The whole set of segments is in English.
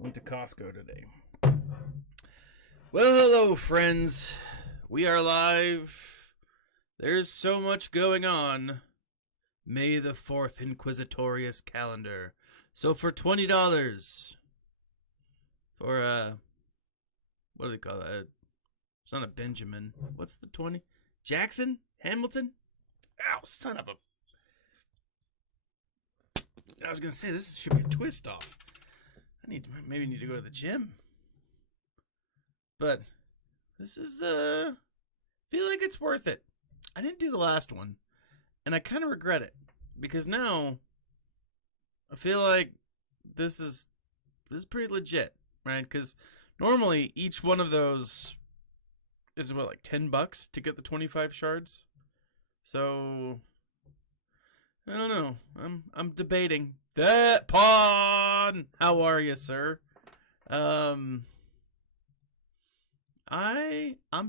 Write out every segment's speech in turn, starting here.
Went to Costco today. Well, hello, friends. We are live. There's so much going on. May the 4th Inquisitorious calendar. So for $20, for, what do they call that? It's not a Benjamin. What's the 20? Jackson? Hamilton? Ow, son of a... I was going to say, this should be a twist off. Maybe need to go to the gym. But this is, feel like it's worth it. I didn't do the last one, and I kind of regret it, because now I feel like this is pretty legit, right? Because normally each one of those is what, like $10 to get the 25 shards. So I don't know. I'm debating that. Pawn, how are you, sir? I'm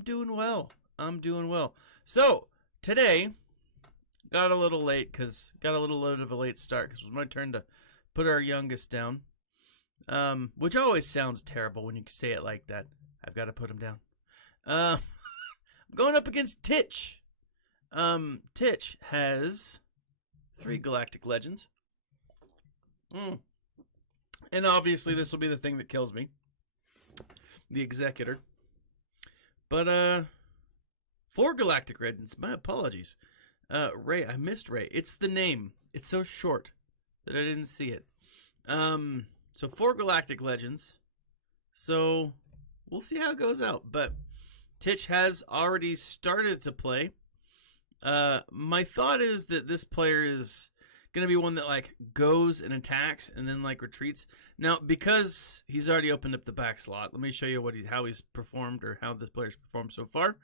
doing well. I'm doing well. So today got a little late because got a little bit of a late start because it was my turn to put our youngest down. Which always sounds terrible when you say it like that. I've got to put him down. I'm going up against Titch. Titch has 3 Galactic Legends. And obviously this will be the thing that kills me. The Executor. But, 4 Galactic Legends. My apologies. Ray, I missed Ray. It's the name. It's so short that I didn't see it. So 4 Galactic Legends. So we'll see how it goes out. But Titch has already started to play. My thought is that this player is going to be one that, like, goes and attacks and then, like, retreats. Now, because he's already opened up the back slot, let me show you how he's performed, or how this player's performed so far.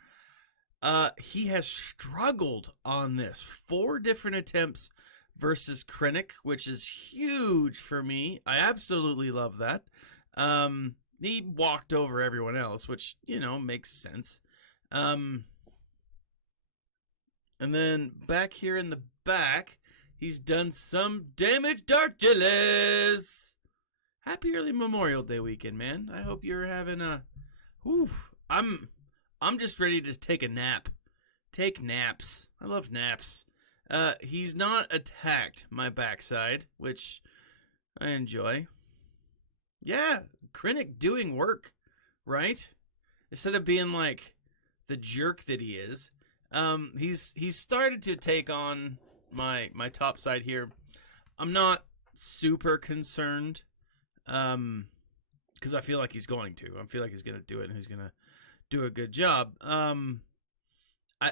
He has struggled on this. 4 different attempts versus Krennic, which is huge for me. I absolutely love that. He walked over everyone else, which, you know, makes sense. And then back here in the back, he's done some damage. Dartillas! Happy early Memorial Day weekend, man. I hope you're having a... Whew. I'm just ready to take a nap. Take naps. I love naps. He's not attacked my backside, which I enjoy. Yeah, Krennic doing work, right? Instead of being like the jerk that he is. He's started to take on my top side here. I'm not super concerned, because I feel like he's going to. I feel like he's going to do it, and he's going to do a good job. I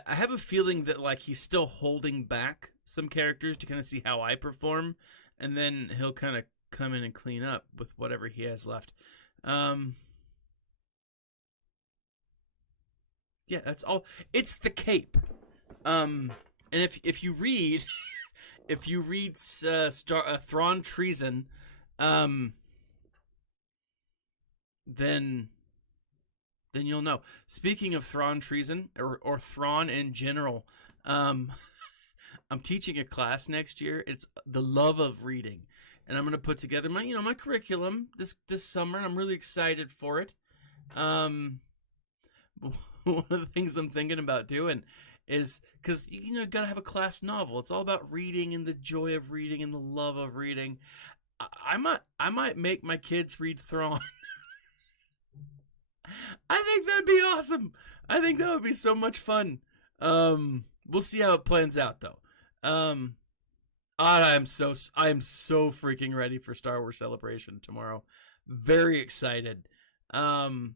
have a feeling that, like, he's still holding back some characters to kind of see how I perform, and then he'll kind of come in and clean up with whatever he has left. Yeah, that's all. It's the cape. And if you read, if you read Thrawn Treason, then you'll know. Speaking of Thrawn Treason, or Thrawn in general, I'm teaching a class next year. It's the love of reading, and I'm gonna put together my curriculum this summer, and I'm really excited for it. One of the things I'm thinking about doing is, because, you know, gotta have a class novel. It's all about reading and the joy of reading and the love of reading. I might make my kids read Thrawn. I think that'd be awesome. I think that would be so much fun. We'll see how it plans out, though. I am so freaking ready for Star Wars Celebration tomorrow. Very excited. I'm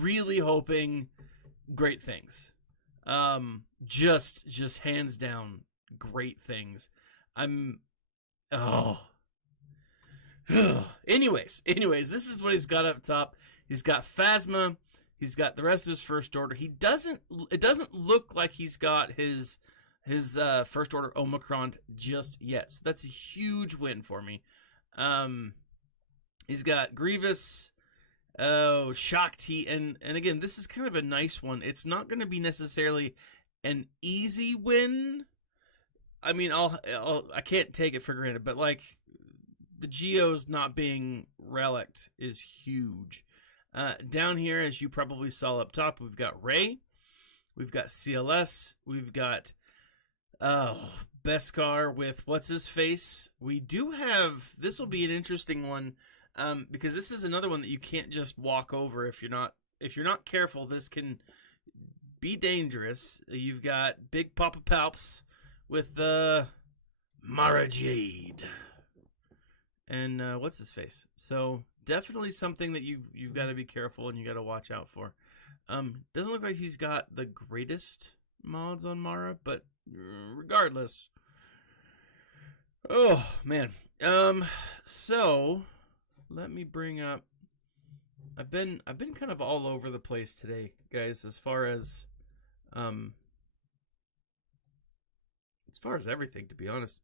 really hoping great things. Just hands down great things. Anyways, this is what he's got up top. He's got Phasma. He's got the rest of his First Order. It doesn't look like he's got his First Order Omicron just yet. So that's a huge win for me. He's got Grievous, Shakti, and again, this is kind of a nice one. It's not going to be necessarily an easy win. I mean, I can't take it for granted, but, like, the Geos not being relicked is huge. Down here, as you probably saw up top, we've got Rey, we've got CLS, we've got Beskar with what's his face. We do have, this will be an interesting one, because this is another one that you can't just walk over if you're not careful. This can be dangerous. You've got Big Papa Palps with Mara Jade and what's his face. So definitely something that you've got to be careful and you got to watch out for. Doesn't look like he's got the greatest mods on Mara, but regardless. Oh man. So let me bring up. I've been kind of all over the place today, guys, as far as everything, to be honest.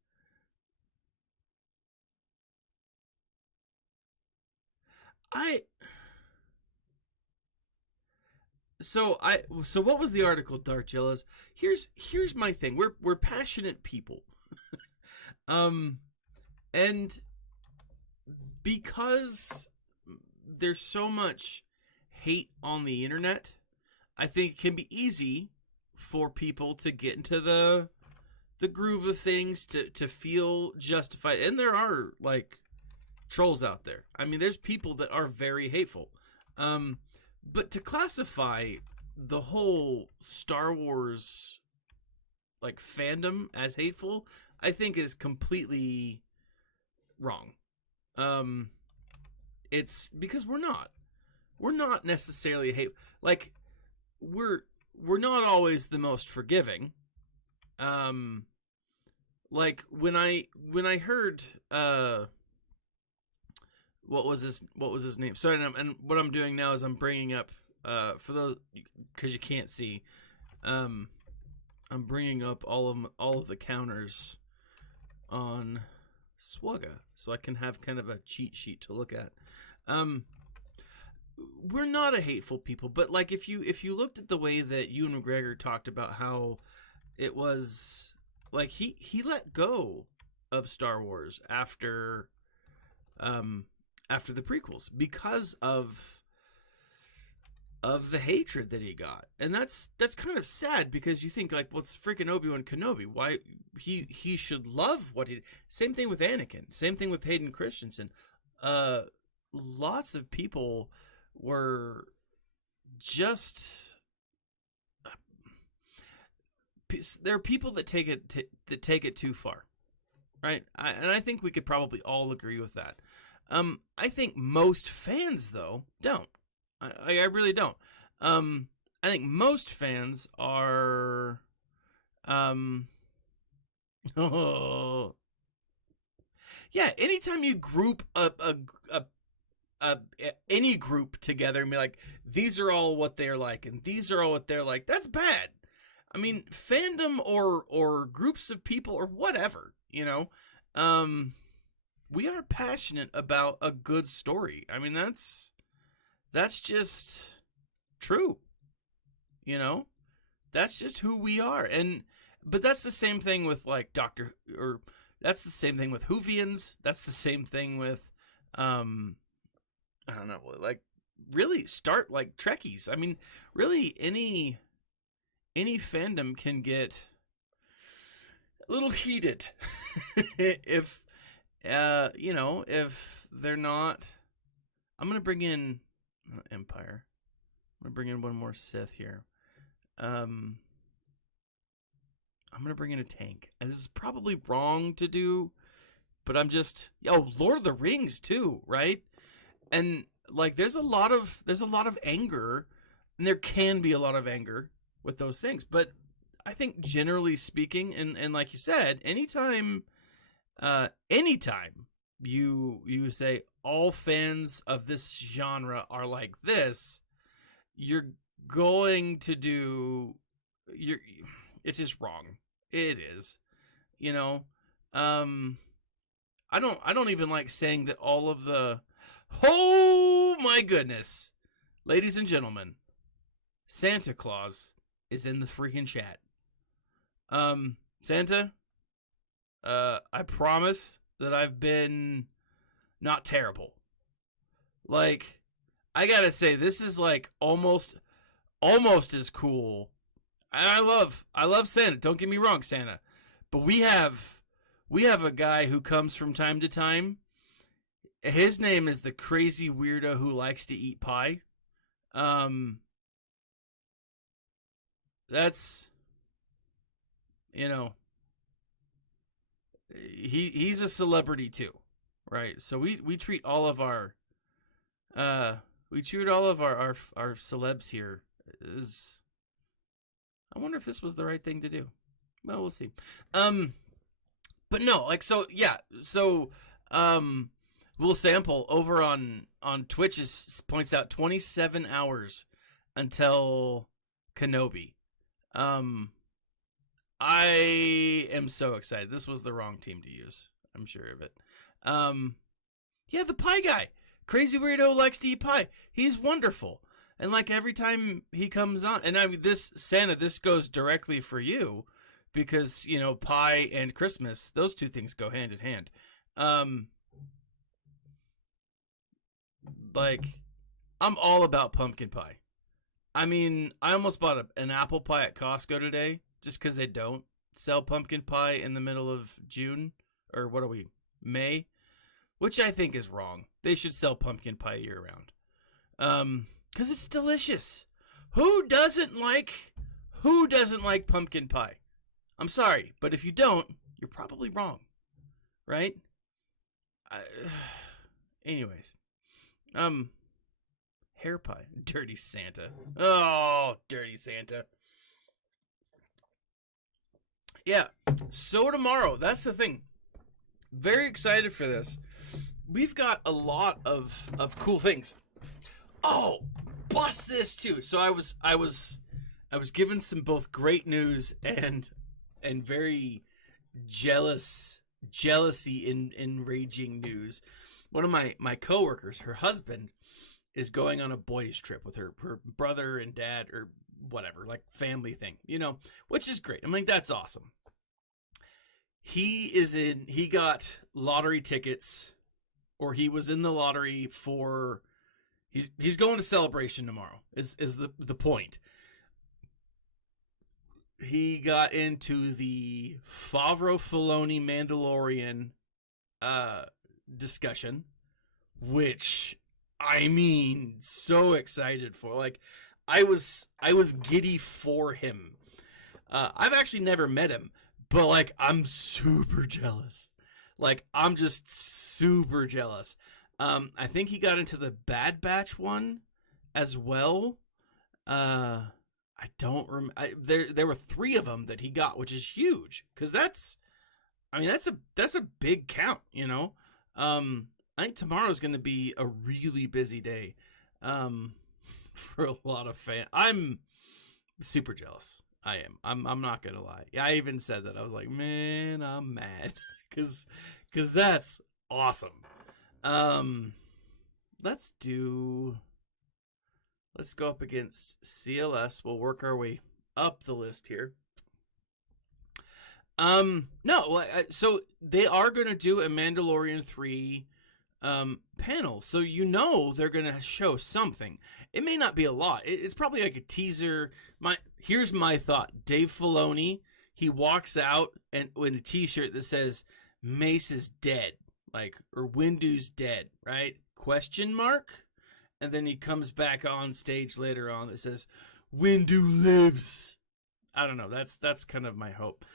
So what was the article, Darchillas? Here's my thing. We're passionate people. And because there's so much hate on the internet, I think it can be easy for people to get into the groove of things, to feel justified. And there are like trolls out there. I mean, there's people that are very hateful. But to classify the whole Star Wars like fandom as hateful, I think is completely wrong. It's because we're not necessarily hate. Like we're not always the most forgiving. Like when I heard what was his name? Sorry, and what I'm doing now is I'm bringing up for those, because you can't see, I'm bringing up all of the counters on Swugga, so I can have kind of a cheat sheet to look at. We're not a hateful people, but like if you looked at the way that Ewan McGregor talked about how it was like he let go of Star Wars after the prequels because of the hatred that he got. And that's kind of sad, because you think like, what's freaking Obi-Wan Kenobi? Why he should love what he. Same thing with Anakin. Same thing with Hayden Christensen. Lots of people were just. There are people that take it too far, right? And I think we could probably all agree with that. I think most fans, though, don't. I really don't. I think most fans are. Oh, yeah. Anytime you group any group together and be like, these are all what they're like, and these are all what they're like, that's bad. I mean, fandom or groups of people or whatever, you know. We are passionate about a good story. I mean, that's just true. You know? That's just who we are. But that's the same thing with like that's the same thing with Whovians. That's the same thing with I don't know, like really start like Trekkies. I mean, really any fandom can get a little heated if if they're not. I'm gonna bring in Empire. I'm gonna bring in one more Sith here. I'm gonna bring in a tank, and this is probably wrong to do, but I'm just Lord of the Rings too, right? And like there's a lot of anger, and there can be a lot of anger with those things, but I think generally speaking, and like you said, anytime you say all fans of this genre are like this, you're going to do it's just wrong. It is, you know. I don't even like saying that all of the. Oh my goodness, ladies and gentlemen, Santa Claus is in the freaking chat. Santa, I promise that I've been not terrible. Like, I gotta say, this is like almost as cool. I love Santa. Don't get me wrong, Santa, but we have a guy who comes from time to time. His name is the crazy weirdo who likes to eat pie. That's, you know, he's a celebrity too, right? So we treat all of our our celebs here as. I wonder if this was the right thing to do. Well, we'll see. But no, like, so yeah, so Will Sample over on Twitch points out 27 hours until Kenobi. I am so excited. This was the wrong team to use. I'm sure of it. Yeah, the pie guy. Crazy weirdo likes to eat pie. He's wonderful. And like every time he comes on, and I mean, this Santa, this goes directly for you because, you know, pie and Christmas, those two things go hand in hand. Like, I'm all about pumpkin pie. I mean, I almost bought an apple pie at Costco today just because they don't sell pumpkin pie in the middle of June, or what are we, May? Which I think is wrong. They should sell pumpkin pie year round. Because it's delicious. Who doesn't like pumpkin pie? I'm sorry, but if you don't, you're probably wrong, right? Anyways, hair pie, dirty Santa. Oh, dirty Santa. Yeah. So tomorrow, that's the thing. Very excited for this. We've got a lot of cool things. Oh, bust this too. So I was given some both great news and very jealousy enraging news. One of my coworkers, her husband, is going on a boys trip with her brother and dad, or whatever, like family thing, you know, which is great. I mean, that's awesome. He got lottery tickets, or he was in the lottery for. He's going to Celebration tomorrow. Is the point? He got into the Favreau Filoni Mandalorian discussion, which I mean, so excited for. Like, I was giddy for him. I've actually never met him, but like, I'm super jealous. Like, I'm just super jealous. I think he got into the Bad Batch one as well. I don't remember. There were 3 of them that he got, which is huge because that's a big count, you know. I think tomorrow's going to be a really busy day for a lot of fans. I'm super jealous. I am. I'm not going to lie. I even said that. I was like, man, I'm mad because that's awesome. Let's go up against CLS. We'll work our way up the list here. No, so they are going to do a Mandalorian 3 panel. So you know they're going to show something. It may not be a lot. It's probably like a teaser. Here's my thought. Dave Filoni, he walks out and in a t-shirt that says Mace is dead, like, or Windu's dead, right? Question mark. And then he comes back on stage later on that says Windu lives. I don't know. That's kind of my hope.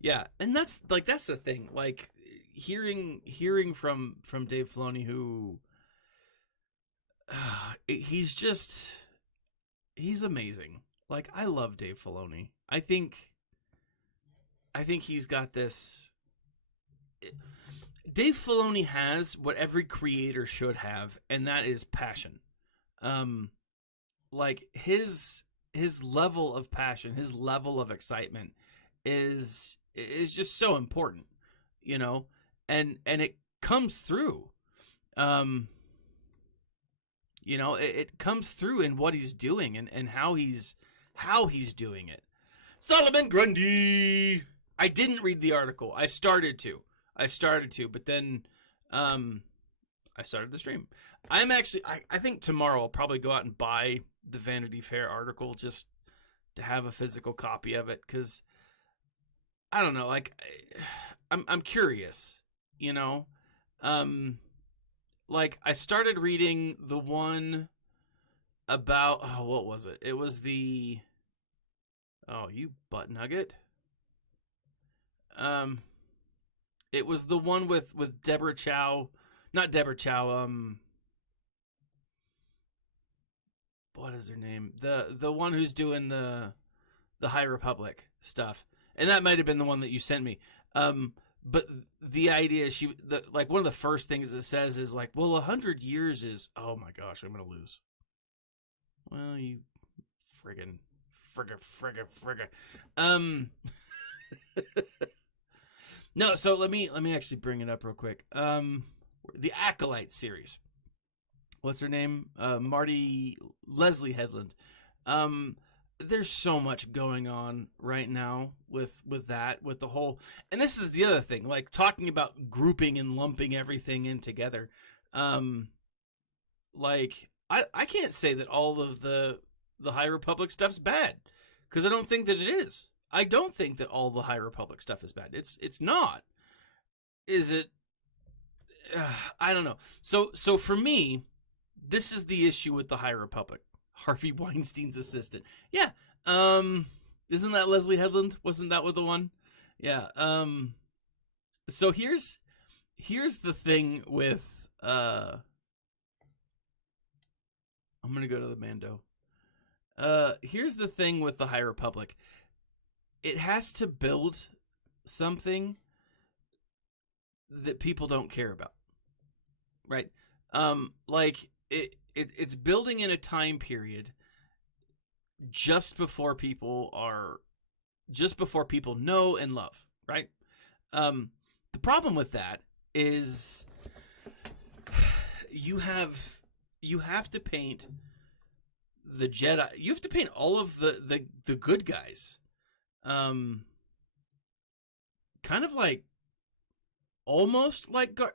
Yeah, and that's the thing. Like, hearing from Dave Filoni, who he's amazing. Like, I love Dave Filoni. I think he's got this. Dave Filoni has what every creator should have, and that is passion. Like, his level of passion, his level of excitement is just so important, you know, and it comes through. You know, it comes through in what he's doing and how he's doing it. Solomon Grundy, I didn't read the article. I started to, but then I started the stream. I'm actually, I think tomorrow I'll probably go out and buy the Vanity Fair article just to have a physical copy of it, because I don't know, like I'm curious, you know. Like I started reading the one about, oh, what was it? It was the, oh, you butt nugget. It was the one with Deborah Chow, not Deborah Chow. What is her name? The one who's doing the High Republic stuff, and that might have been the one that you sent me. But the idea is like one of the first things it says is like, well, 100 years is, oh my gosh, I'm gonna lose. Well, you friggin'. No, so let me actually bring it up real quick. The Acolyte series. What's her name? Leslie Headland. There's so much going on right now with the whole, and this is the other thing, like talking about grouping and lumping everything in together. Like I can't say that all of the High Republic stuff's bad, because I don't think that it is. I don't think that all the High Republic stuff is bad. It's not. Is it? I don't know. So for me, this is the issue with the High Republic. Harvey Weinstein's assistant. Yeah. Isn't that Leslie Headland? Wasn't that with the one? Yeah. So here's the thing with I'm gonna go to the Mando. Here's the thing with the High Republic. It has to build something that people don't care about, right? Like it's building in a time period just before people know and love, right? The problem with that is you have to paint the Jedi. You have to paint all of the good guys. Kind of like, almost like I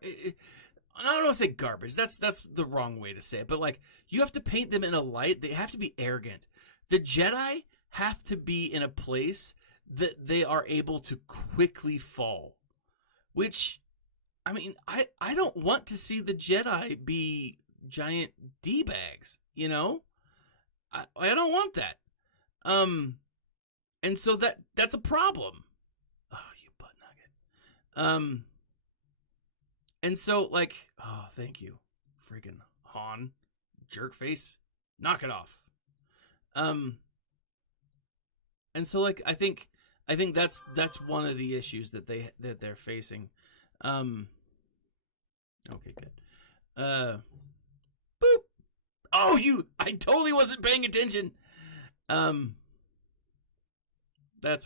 don't want to say garbage. That's the wrong way to say it. But like, you have to paint them in a light. They have to be arrogant. The Jedi have to be in a place that they are able to quickly fall. Which, I mean, I don't want to see the Jedi be giant D-bags, you know? I don't want that. And so that's a problem. Oh, you butt nugget. And so, like, oh, thank you, freaking Han, jerkface, knock it off. And so, like, I think that's one of the issues that they're facing. Okay, good. Boop. Oh, I totally wasn't paying attention. That's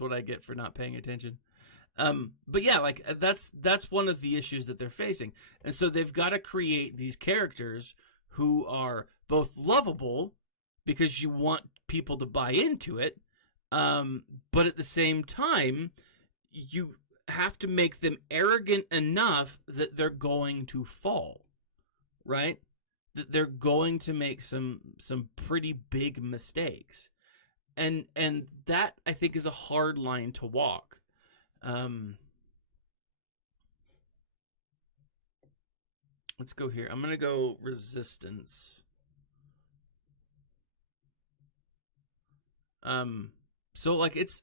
what I get for not paying attention. But yeah, like that's one of the issues that they're facing. And so they've got to create these characters who are both lovable because you want people to buy into it. But at the same time, you have to make them arrogant enough that they're going to fall, right? That they're going to make some pretty big mistakes. And that, I think, is a hard line to walk. Let's go here. I'm going to go resistance. So like it's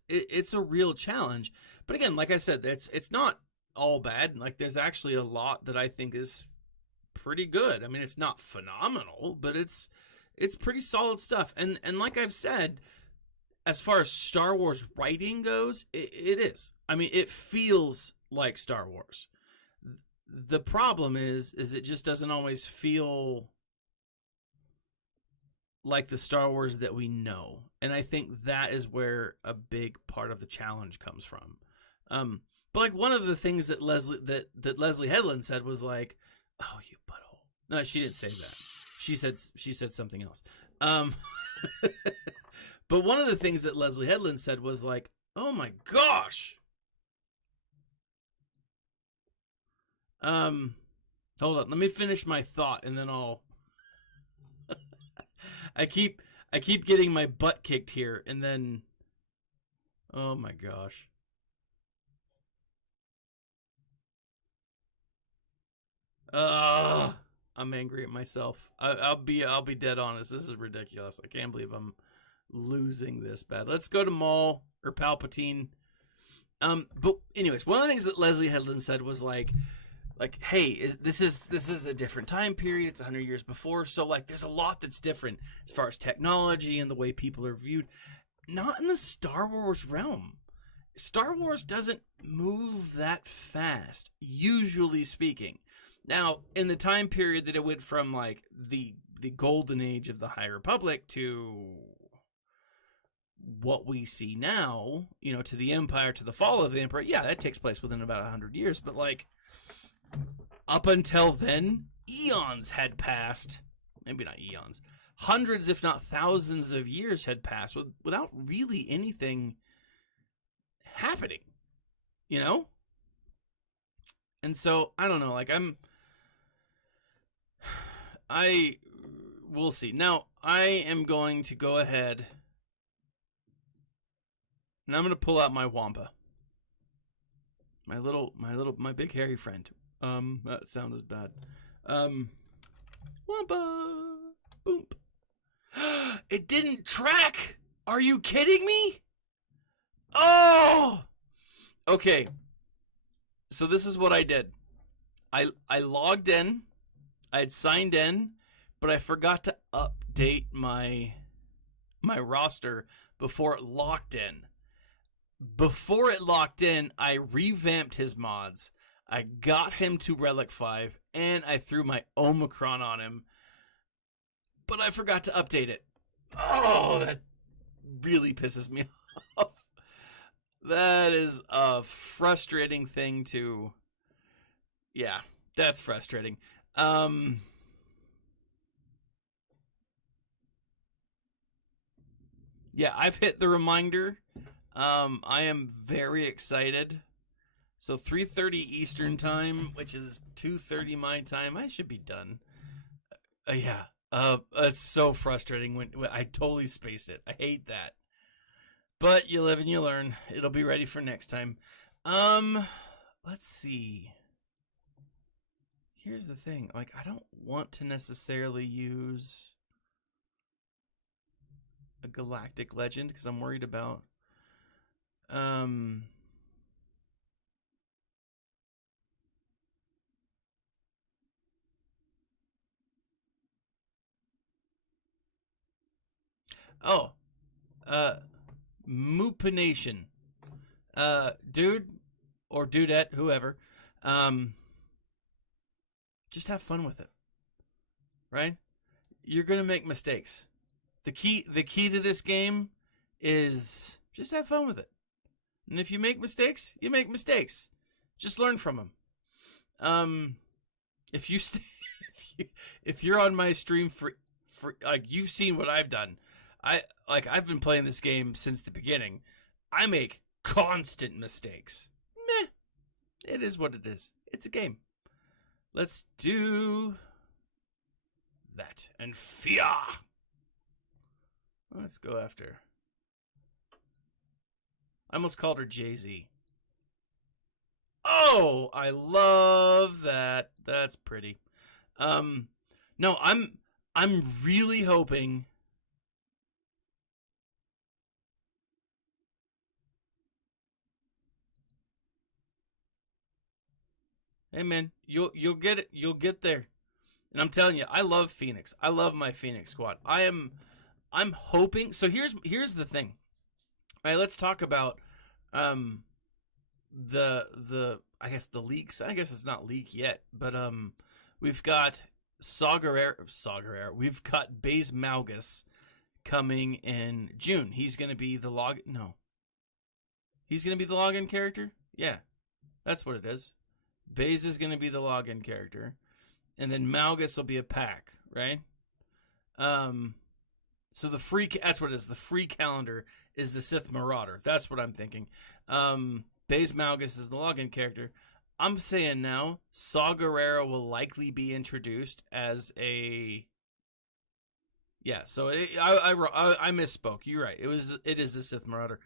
a real challenge, but again, like I said, it's not all bad. Like there's actually a lot that I think is pretty good. I mean, it's not phenomenal, but it's pretty solid stuff. And like I've said, as far as Star Wars writing goes, it is. I mean, it feels like Star Wars. The problem is it just doesn't always feel like the Star Wars that we know. And I think that is where a big part of the challenge comes from. But like one of the things that Leslie Headland said was like, "Oh, you butthole." No, she didn't say that. She said something else. But one of the things that Leslie Headland said was like, "Oh my gosh, Hold on. Let me finish my thought, and then I'll. I keep getting my butt kicked here, and then. Oh my gosh. I'm angry at myself. I'll be dead honest. This is ridiculous. I can't believe I'm losing this bad. Let's go to Maul or Palpatine. But anyways, one of the things that Leslie Headland said was like, hey, this is a different time period. It's 100 years before, so like, there's a lot that's different as far as technology and the way people are viewed. Not in the Star Wars realm. Star Wars doesn't move that fast, usually speaking. Now, in the time period that it went from like the golden age of the High Republic to what we see now, you know, to the Empire, to the fall of the Empire, yeah, that takes place within about 100 years. But like, up until then, eons had passed. Maybe not eons. Hundreds, if not thousands of years had passed without really anything happening, you know? And so, I don't know, like, we'll see. Now, I am going to go ahead and I'm going to pull out my Wampa. My big hairy friend. That sounded bad. Wampa! Boom. It didn't track! Are you kidding me? Oh! Okay. So this is what I did. I logged in. I had signed in, but I forgot to update my roster before it locked in. Before it locked in, I revamped his mods. I got him to Relic 5, and I threw my Omicron on him. But I forgot to update it. Oh, that really pisses me off. That is a frustrating thing to... Yeah, that's frustrating. Yeah, I've hit the reminder. I am very excited. So 3:30 Eastern time, which is 2:30 my time. I should be done. Yeah. It's so frustrating when I totally space it. I hate that. But you live and you learn. It'll be ready for next time. Let's see. Here's the thing. Like, I don't want to necessarily use a galactic legend because I'm worried about Mupination. Dude or dudette, whoever. Just have fun with it. Right? You're going to make mistakes. The key to this game is just have fun with it. And if you make mistakes, you make mistakes. Just learn from them. If you're on my stream for like, you've seen what I've done. I've been playing this game since the beginning. I make constant mistakes. Meh. It is what it is. It's a game. Let's do that. And Fia. Let's go after. I almost called her Jay-Z. Oh, I love that. That's pretty. No, I'm really hoping. Hey man, you'll get it. You'll get there. And I'm telling you, I love Phoenix. I love my Phoenix squad. I'm hoping. So here's the thing. All right, let's talk about the I guess the leaks. I guess it's not leak yet, but we've got Saw We've got Baze Malgus coming in June. He's going to be the He's going to be the login character? Yeah. That's what it is. Baze is going to be the login character, and then Malgus will be a pack, right? So that's what it is. The free calendar is the Sith Marauder. That's what I'm thinking. Baze Malgus is the login character. I'm saying now, Saw Gerrera will likely be introduced as a. Yeah, so I misspoke. You're right. It is the Sith Marauder.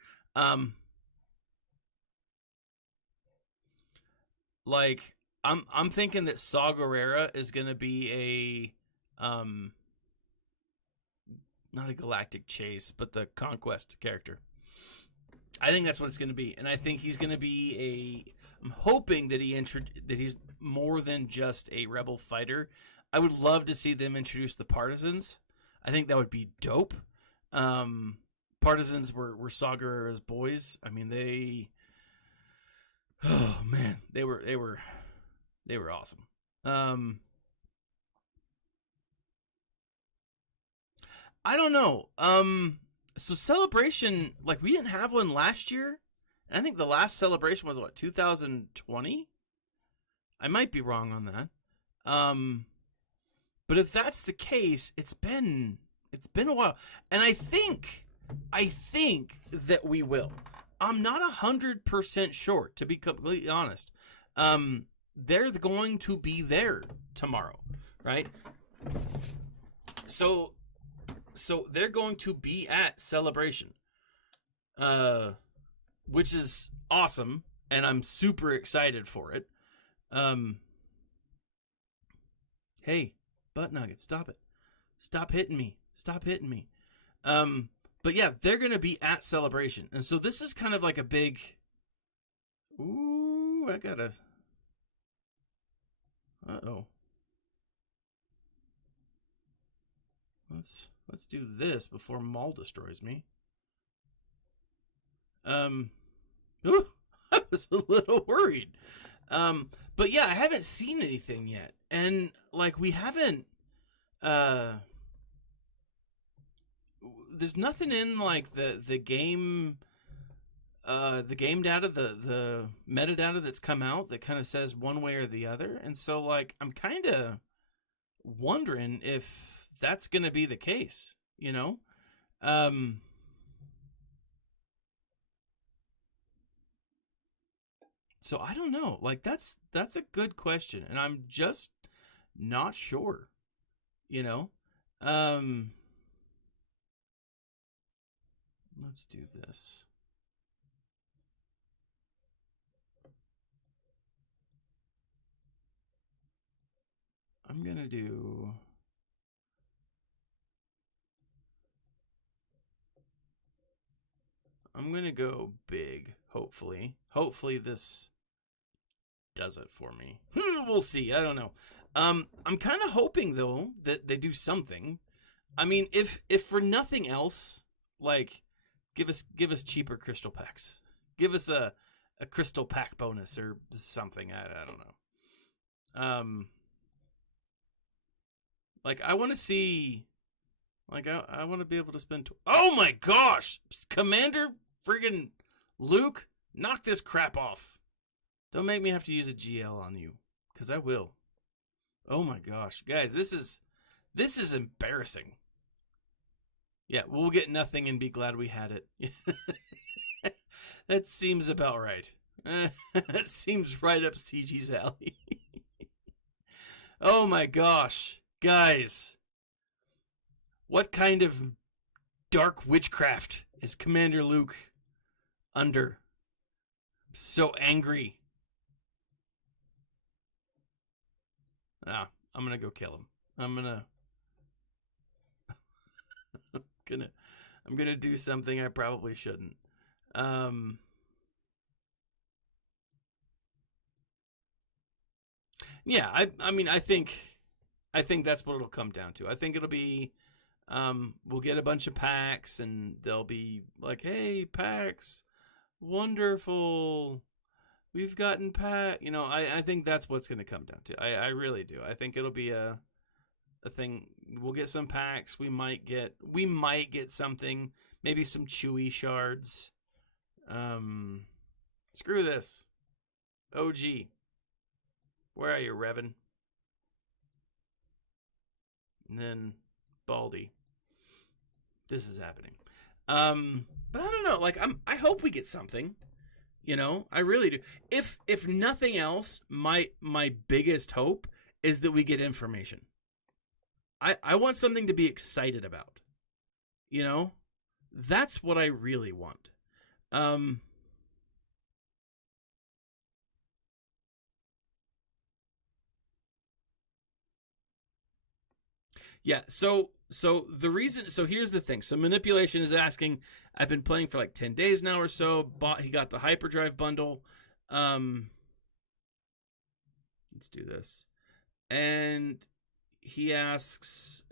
Like I'm thinking that Saw Gerrera is gonna be not a galactic chase, but the conquest character. I think that's what it's gonna be, and I think he's gonna be I'm hoping that that he's more than just a rebel fighter. I would love to see them introduce the partisans. I think that would be dope. Partisans were Saw Gerrera's boys. I mean, oh man, they were awesome. I don't know. So Celebration, like, we didn't have one last year. And I think the last Celebration was what, 2020? I might be wrong on that. But if that's the case, it's been a while. And I think that we will. I'm not 100% sure, to be completely honest. They're going to be there tomorrow, right? So they're going to be at Celebration, which is awesome, and I'm super excited for it. Hey, Butt Nugget, stop it. Stop hitting me. Stop hitting me. But yeah, they're going to be at Celebration. And so this is kind of like a big... Ooh, I gotta... Uh-oh. Let's do this before Maul destroys me. Ooh, I was a little worried. But yeah, I haven't seen anything yet. And like we haven't there's nothing in like the game data, the metadata that's come out that kind of says one way or the other. And so like I'm kind of wondering if that's going to be the case, you know? So I don't know. Like that's a good question, and I'm just not sure, you know? Let's do this. I'm going to go big, hopefully. Hopefully this does it for me. We'll see. I don't know. I'm kind of hoping though that they do something. I mean, if for nothing else, like give us cheaper crystal packs. Give us a crystal pack bonus or something. I don't know. Like I want to see, like I want to be able to spend. Oh my gosh, Commander friggin' Luke, knock this crap off. Don't make me have to use a GL on you, because I will. Oh my gosh, guys, this is embarrassing. Yeah, we'll get nothing and be glad we had it. That seems about right. That seems right up CG's alley. Oh my gosh, guys. What kind of dark witchcraft is Commander Luke under? I'm so angry. I'm gonna go kill him. I'm gonna do something I probably shouldn't. Yeah, I mean I think that's what it'll come down to. I think it'll be we'll get a bunch of packs and they'll be like, hey, packs, wonderful. We've gotten pack. You know, I think that's what's going to come down to. I really do. I think it'll be a thing. We'll get some packs. We might get something. Maybe some Chewy shards. Screw this. OG. Where are you, Revan? And then Baldy. This is happening. But I don't know. Like I hope we get something. You know, I really do. If nothing else, my biggest hope is that we get information. I want something to be excited about. You know, that's what I really want. Um, yeah. So here's the thing. So manipulation is asking. I've been playing for like 10 days now or so. He got the hyperdrive bundle. Um, let's do this. And he asks,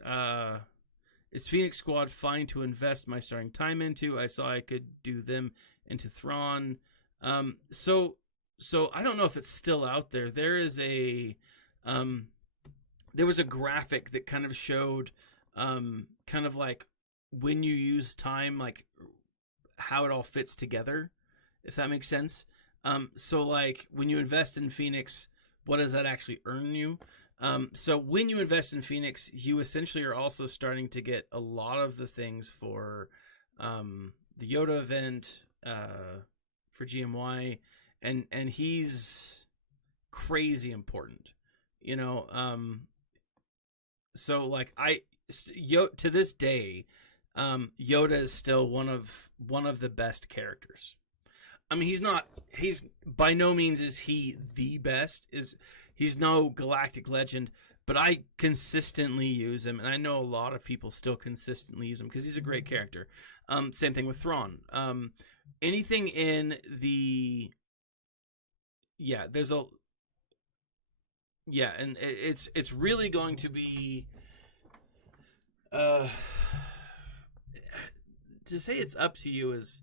is Phoenix Squad fine to invest my starting time into? I saw I could do them into Thrawn. So I don't know if it's still out there. There was a graphic that kind of showed, kind of like when you use time, like how it all fits together, if that makes sense. So like when you invest in Phoenix, what does that actually earn you? So when you invest in Phoenix, you essentially are also starting to get a lot of the things for the Yoda event, for GMY, and he's crazy important, you know. So like to this day, Yoda is still one of the best characters. I mean, he's by no means is he the best. He's no galactic legend, but I consistently use him, and I know a lot of people still consistently use him because he's a great character. Same thing with Thrawn. Anything in the there's a and it's really going to be to say it's up to you is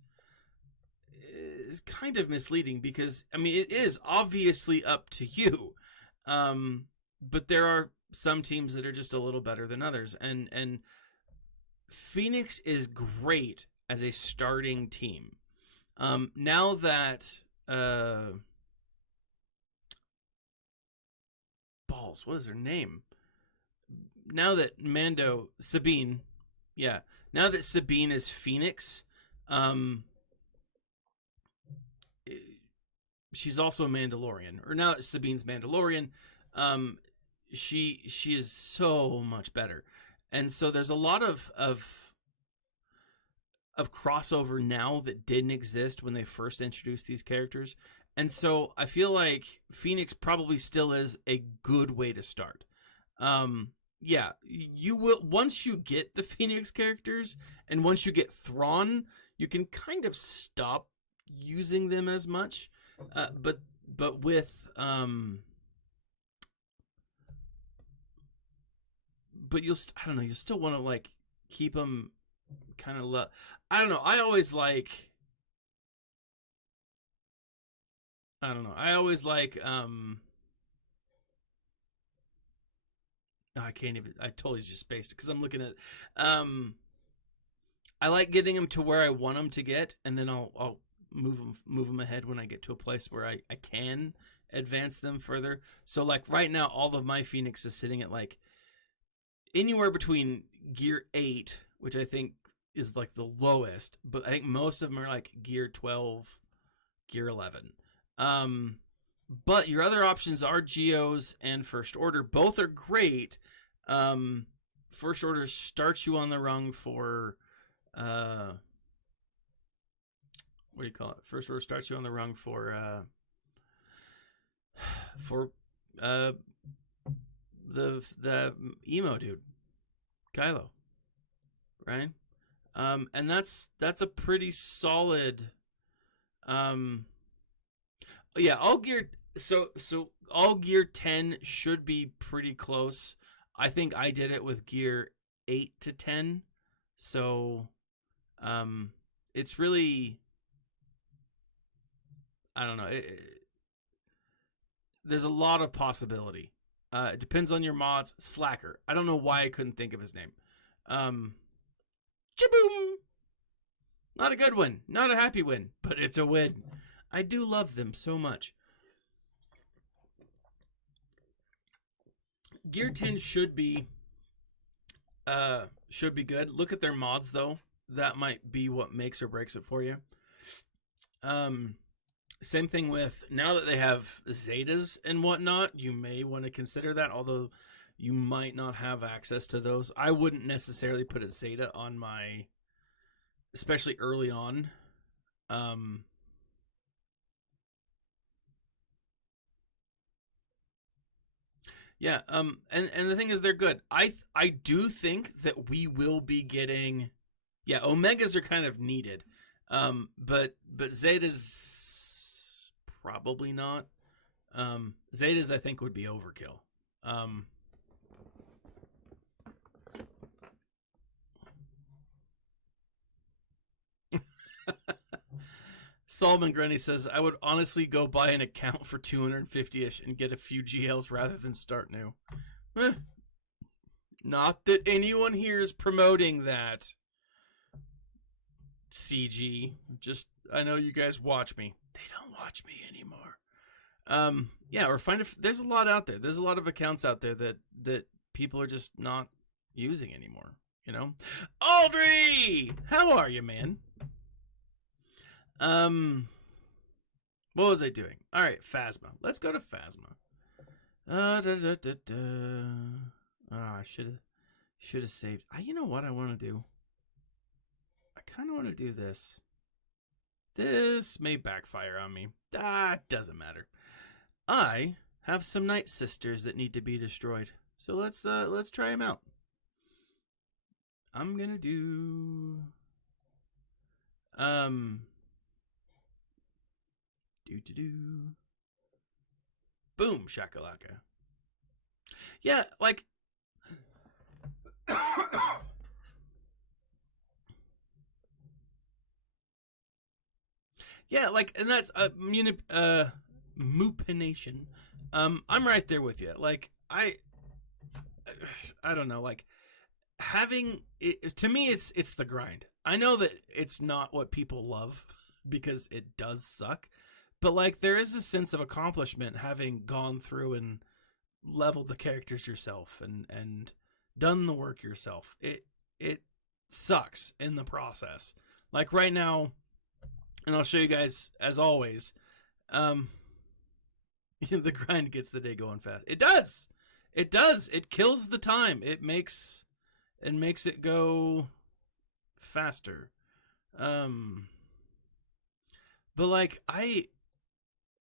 kind of misleading, because I mean it is obviously up to you, but there are some teams that are just a little better than others, and Phoenix is great as a starting team. Now that balls, what is her name? Now that Sabine, now that Sabine is Phoenix, she's also a Mandalorian, or now that Sabine's Mandalorian, she is so much better, and so there's a lot of crossover now that didn't exist when they first introduced these characters, and so I feel like Phoenix probably still is a good way to start. You will, once you get the Phoenix characters and once you get Thrawn, you can kind of stop using them as much. But with but you'll I don't know, you still want to like keep them kind of I don't know. I always like I can't even. I totally just spaced because I'm looking at. I like getting them to where I want them to get, and then I'll move them ahead when I get to a place where I can advance them further. So like right now, all of my Phoenix is sitting at like anywhere between gear 8, which I think is like the lowest, but I think most of them are like gear 12, gear 11. But your other options are Geos and First Order. Both are great. First Order starts you on the rung for what do you call it? First Order starts you on the rung for the emo dude, Kylo, right? And that's a pretty solid. All gear. So all gear 10 should be pretty close. I think I did it with gear 8 to 10. So, it's really, I don't know. There's a lot of possibility. It depends on your mods. Slacker. I don't know why I couldn't think of his name. Chaboom! Not a good one. Not a happy win, but it's a win. I do love them so much. Gear 10 should be good. Look at their mods though. That might be what makes or breaks it for you. Same thing with, now that they have Zetas and whatnot, you may want to consider that, although you might not have access to those. I wouldn't necessarily put a Zeta on my, especially early on. Yeah, and the thing is, they're good. I do think that we will be getting, yeah, Omegas are kind of needed, but Zetas probably not. Zetas I think would be overkill. Solomon Grenny says, I would honestly go buy an account for 250-ish and get a few GLs rather than start new. Not that anyone here is promoting that. CG. Just, I know you guys watch me. They don't watch me anymore. Yeah, or there's a lot out there. There's a lot of accounts out there that people are just not using anymore, you know? Aldry! How are you, man? What was I doing? All right, Phasma. Let's go to Phasma. I should have saved. You know what I want to do? I kind of want to do this. This may backfire on me. Doesn't matter. I have some Night Sisters that need to be destroyed. So let's try them out. I'm gonna do boom shakalaka. Yeah, like yeah, like, and that's Mupination. I'm right there with you. Like, I don't know, like, having it, to me it's the grind. I know that it's not what people love because it does suck, but like, there is a sense of accomplishment having gone through and leveled the characters yourself and done the work yourself. It sucks in the process. Like right now, and I'll show you guys as always, the grind gets the day going fast. It does. It kills the time. It makes it go faster. But like,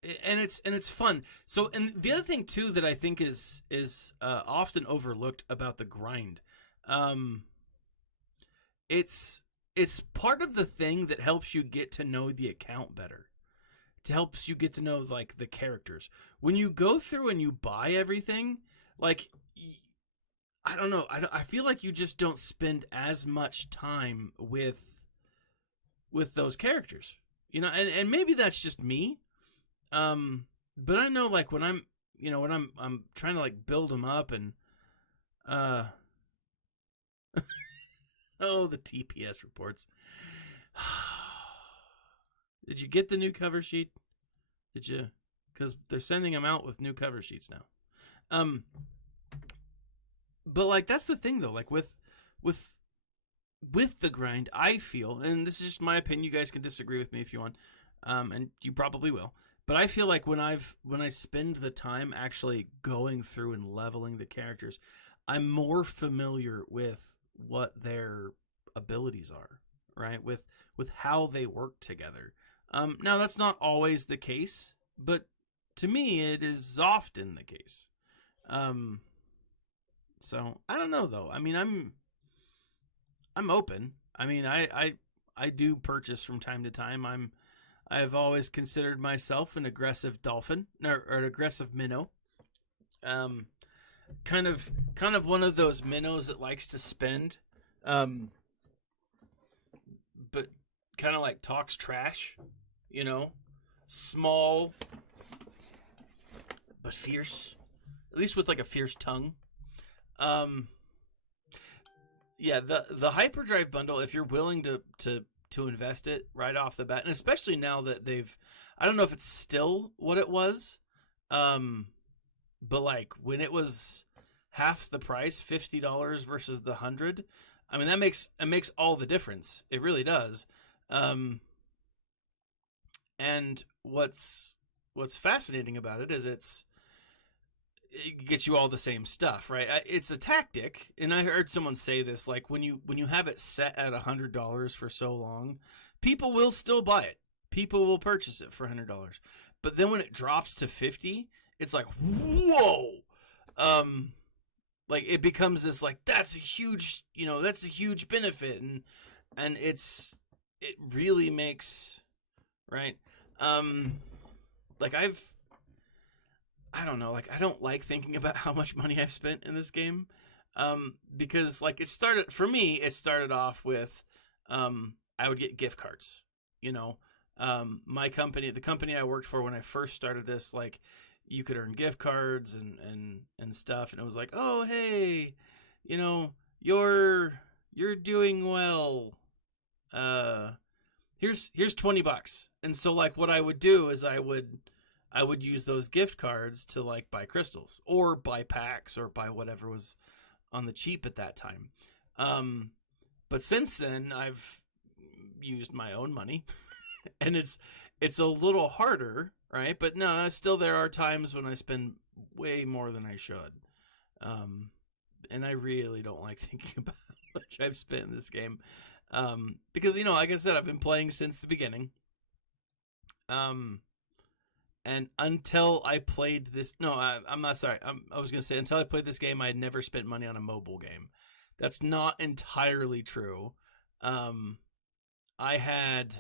it's fun. So, and the other thing too that I think is often overlooked about the grind, it's part of the thing that helps you get to know the account better. It helps you get to know like the characters. When you go through and you buy everything, like, I don't know, I feel like you just don't spend as much time with those characters, you know, and maybe that's just me. But I know, like, when I'm trying to like build them up and oh, the TPS reports. Did you get the new cover sheet? Did you? Because they're sending them out with new cover sheets now. But like, that's the thing though. Like with the grind, I feel, and this is just my opinion. You guys can disagree with me if you want, and you probably will. But I feel like when I spend the time actually going through and leveling the characters, I'm more familiar with what their abilities are, right? With how they work together. Now that's not always the case, but to me it is often the case. So I don't know though. I mean, I'm open. I mean, I do purchase from time to time. I've always considered myself an aggressive dolphin or an aggressive minnow. Kind of one of those minnows that likes to spend, but kind of like talks trash, you know, small but fierce, at least with like a fierce tongue. Yeah, the hyperdrive bundle, if you're willing to invest it right off the bat, and especially now that I don't know if it's still what it was, but like when it was half the price, $50 versus the $100, I mean, it makes all the difference. It really does. And what's fascinating about it is it gets you all the same stuff, right? It's a tactic, and I heard someone say this, like when you have it set at $100 for so long, people will still buy it. People will purchase it for $100. But then when it drops to 50, it's like, whoa. Like it becomes this like that's a huge benefit, and it really makes, right? Like I don't know, like I don't like thinking about how much money I've spent in this game. Because like it started off with I would get gift cards, you know. My company, the company I worked for when I first started this, like you could earn gift cards and stuff, and it was like, oh hey, you know, you're doing well. Here's $20. And so like what I would do is I would use those gift cards to like buy crystals or buy packs or buy whatever was on the cheap at that time. But since then I've used my own money and it's a little harder, right? But no, still there are times when I spend way more than I should. And I really don't like thinking about how much I've spent in this game. Because, you know, like I said, I've been playing since the beginning. And until I played this, no, I'm not sorry. I was going to say, until I played this game, I had never spent money on a mobile game. That's not entirely true. I had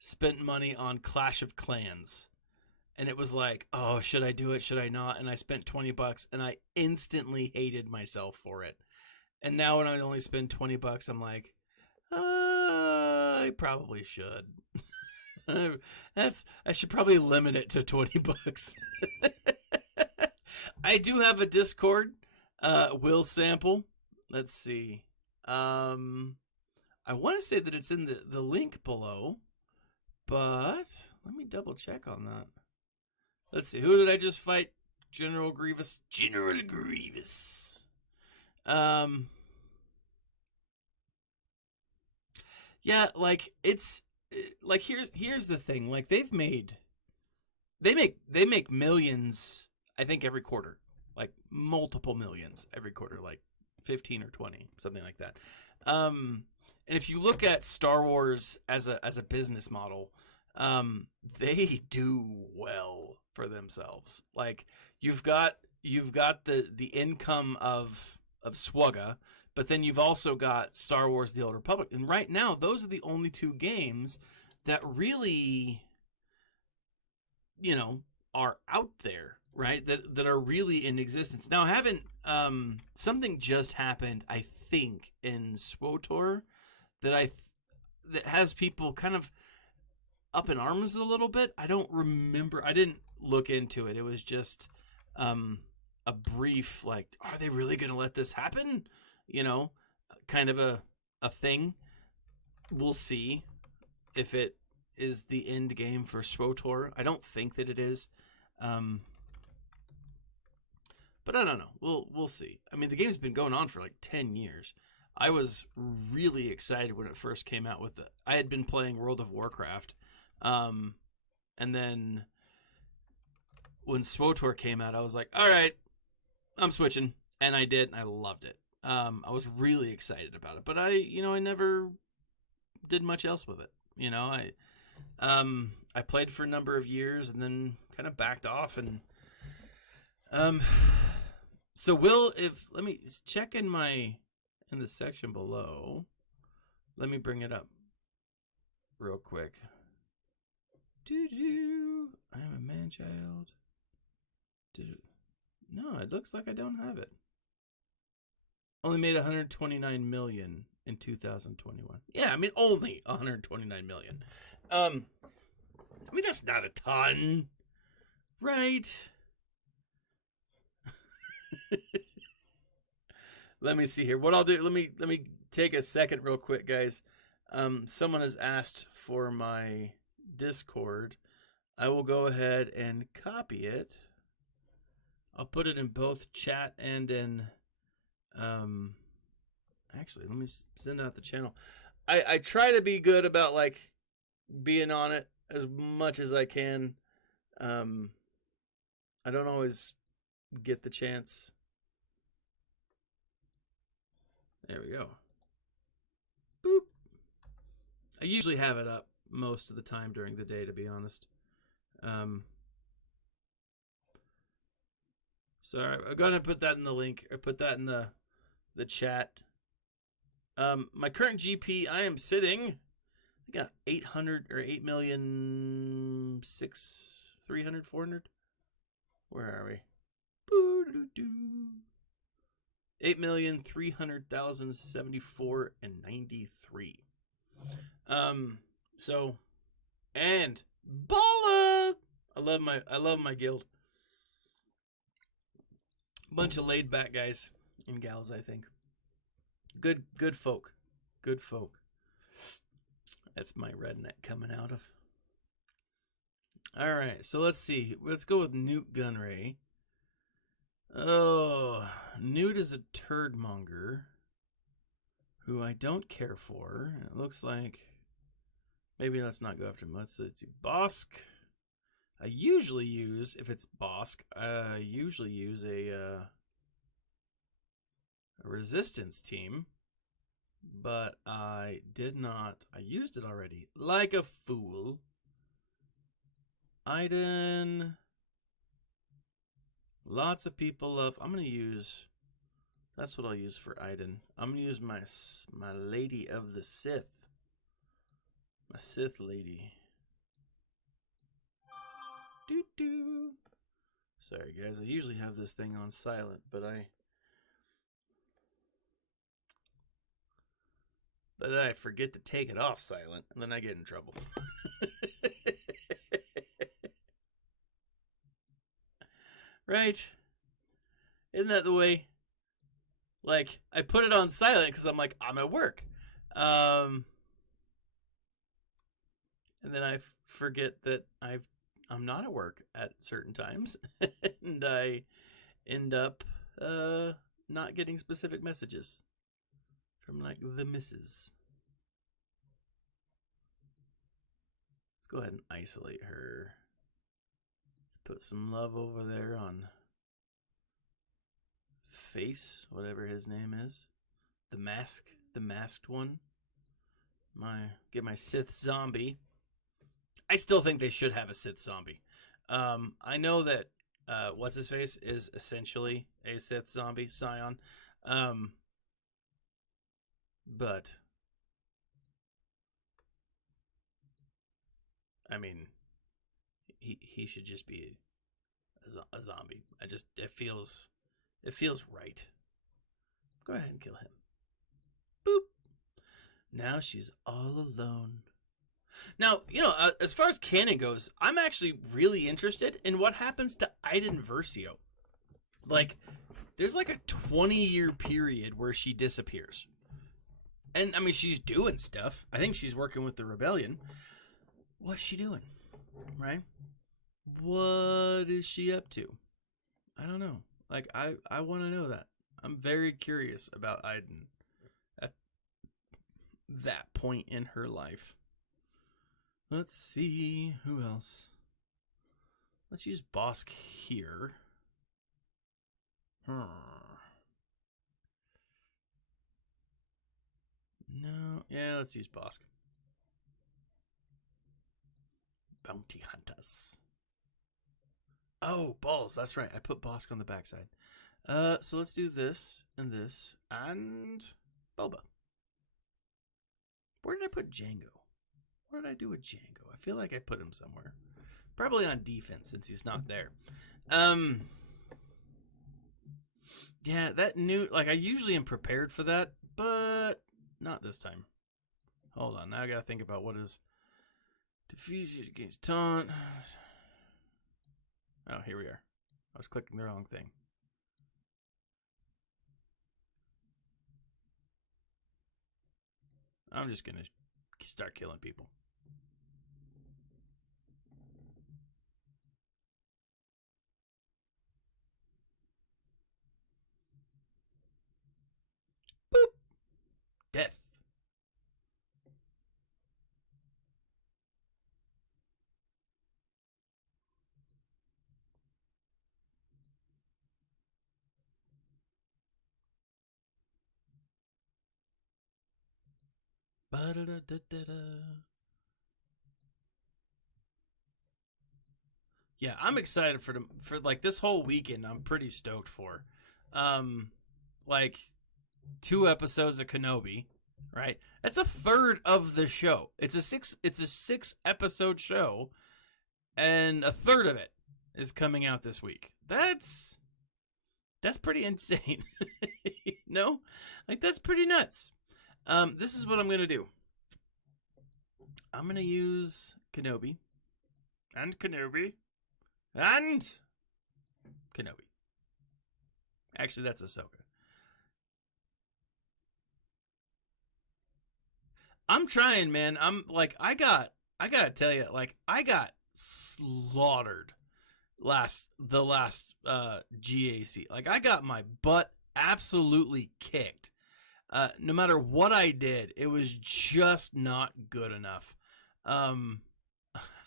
spent money on Clash of Clans. And it was like, oh, should I do it? Should I not? And I spent $20 and I instantly hated myself for it. And now when I only spend $20, I'm like, I probably should. I should probably limit it to $20. I do have a Discord. Will sample. Let's see. I want to say that it's in the link below, but let me double check on that. Let's see. Who did I just fight? General Grievous. General Grievous. Yeah, like it's like here's the thing. Like they make millions, I think, every quarter. Like multiple millions every quarter, like 15 or 20, something like that. And if you look at Star Wars as a business model, they do well for themselves. Like you've got the income of SWGA, but then you've also got Star Wars: The Old Republic. And right now, those are the only two games that really, you know, are out there, right? That are really in existence. Now, something just happened, I think, in SWTOR that has people kind of up in arms a little bit. I don't remember. I didn't look into it. It was just a brief, like, are they really going to let this happen? You know, kind of a thing. We'll see if it is the end game for SWTOR. I don't think that it is. But I don't know. We'll see. I mean, the game's been going on for like 10 years. I was really excited when it first came out with it. I had been playing World of Warcraft. And then when SWTOR came out, I was like, all right, I'm switching. And I did, and I loved it. I was really excited about it. But I never did much else with it. You know, I played for a number of years and then kind of backed off. And so let me check in the section below. Let me bring it up real quick. I am a man-child. No, it looks like I don't have it. Only made 129 million in 2021. Yeah, I mean only 129 million. I mean that's not a ton, right? Let me see here. What I'll do, let me take a second real quick, guys. Someone has asked for my Discord. I will go ahead and copy it. I'll put it in both chat and in actually, let me send out the channel. I try to be good about like being on it as much as I can. I don't always get the chance. There we go. Boop. I usually have it up most of the time during the day, to be honest. So I'm gonna put that in the link, or put that in the chat. My current GP, I am sitting. I got 800 or 8,000,600, 400. Where are we? 8,300,074 and 93. So, and Balla! I love my guild. Bunch of laid back guys and gals, I think. Good folk. Good folk. That's my redneck coming out of. All right, so let's see. Let's go with Newt Gunray. Oh, Newt is a turd monger who I don't care for. It looks like maybe let's not go after him. Let's do Bosk. I usually use, if it's Bosk, I usually use a resistance team, but I did not. I used it already, like a fool. Iden. Lots of people love. I'm gonna use. That's what I'll use for Iden. I'm gonna use my Lady of the Sith. My Sith lady. Doo doo. Sorry guys, I usually have this thing on silent, but I forget to take it off silent, and then I get in trouble. Right? Isn't that the way? Like, I put it on silent because I'm like, I'm at work. And then I forget that I'm not at work at certain times. And I end up not getting specific messages from, like, the missus. Let's go ahead and isolate her. Let's put some love over there on Face, whatever his name is. The masked one. Get my Sith zombie. I still think they should have a Sith zombie. I know that what's his face is essentially a Sith zombie, Scion. But I mean, he should just be a zombie. It feels right. Go ahead and kill him. Boop. Now she's all alone. Now, as far as canon goes, I'm actually really interested in what happens to Iden Versio. Like, there's like a 20-year period where she disappears. And, I mean, she's doing stuff. I think she's working with the rebellion. What's she doing? Right? What is she up to? I don't know. Like, I want to know that. I'm very curious about Iden at that point in her life. Let's see, who else? Let's use Bosk here. No, yeah, let's use Bosk. Bounty Hunters. Oh, balls, that's right. I put Bosk on the backside. So let's do this and this and Boba. Where did I put Django? What did I do with Django? I feel like I put him somewhere. Probably on defense since he's not there. Yeah, that new, like, I usually am prepared for that, but not this time. Hold on, now I gotta think about what is defeated against taunt. Oh, here we are. I was clicking the wrong thing. I'm just gonna start killing people. Boop. Death. Ba-da-da-da-da-da. Yeah, I'm excited for like this whole weekend. I'm pretty stoked for, like 2 episodes of Kenobi, right? That's a third of the show. It's a 6 episode show, and a third of it is coming out this week. That's pretty insane. No, like that's pretty nuts. This is what I'm gonna do. I'm gonna use Kenobi and Kenobi. Actually, that's Ahsoka. I'm trying, man. I'm like, I gotta tell you, like, I got slaughtered the last GAC. Like, I got my butt absolutely kicked. No matter what I did, it was just not good enough.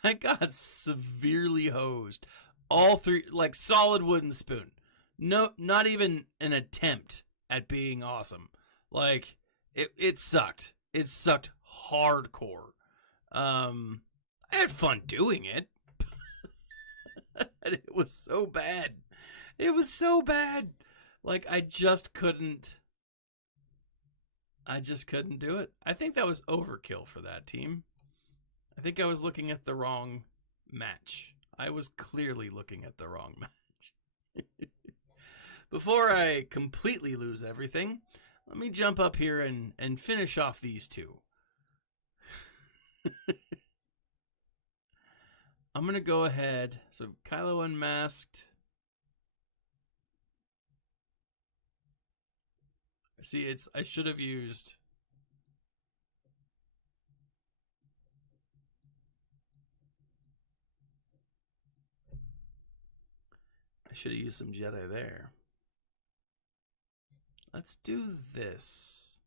I got severely hosed. All three, like solid wooden spoon. No, not even an attempt at being awesome. Like, it sucked. It sucked hardcore. I had fun doing it. It was so bad. It was so bad. Like, I just couldn't do it. I think that was overkill for that team. I think I was looking at the wrong match. I was clearly looking at the wrong match. Before I completely lose everything, let me jump up here and finish off these two. I'm going to go ahead. So Kylo unmasked. See, I should have used... I should have used some Jedi there. Let's do this.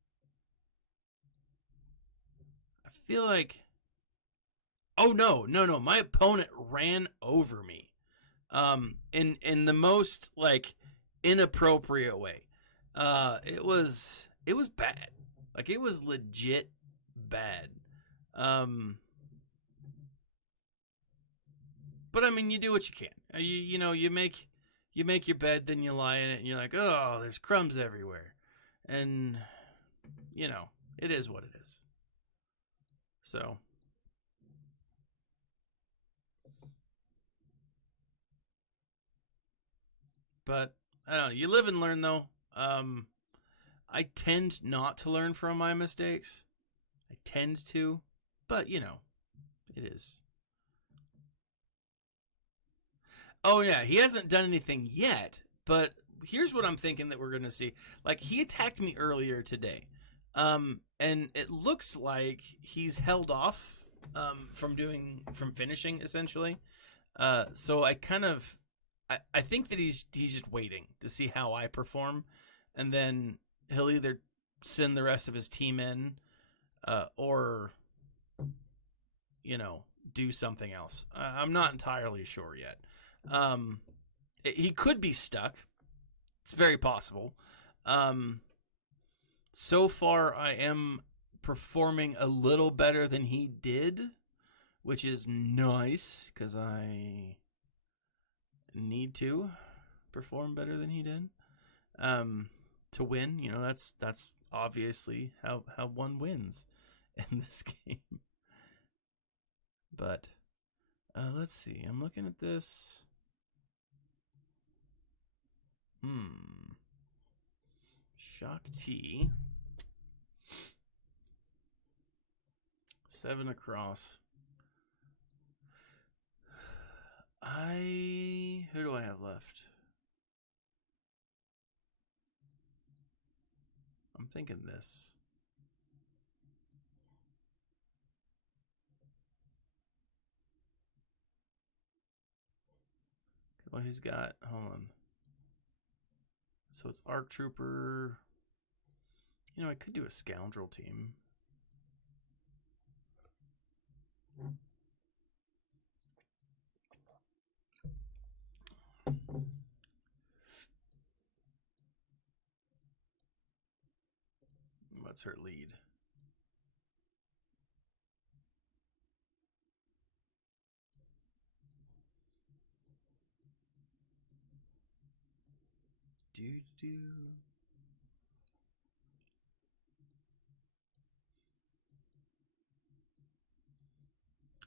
I feel like... Oh, no. My opponent ran over me. In the most, like, inappropriate way. It was bad. Like, it was legit bad. But I mean, you do what you can. You make your bed, then you lie in it, and you're like, oh, there's crumbs everywhere. And, it is what it is. So. But, I don't know. You live and learn, though. I tend not to learn from my mistakes. I tend to. But, it is. Oh, yeah. He hasn't done anything yet. But here's what I'm thinking that we're going to see. Like, he attacked me earlier today. And it looks like he's held off from finishing, essentially. So I kind of... I think that he's just waiting to see how I perform, and then he'll either send the rest of his team in, or do something else. I'm not entirely sure yet. He could be stuck. It's very possible. So far, I am performing a little better than he did, which is nice because I need to perform better than he did to win. That's obviously how one wins in this game. But let's see. I'm looking at this. Shakti. 7 across. Who do I have left? I'm thinking this. Well, he's got, hold on. So it's Arc Trooper. I could do a Scoundrel team. What's her lead? Do.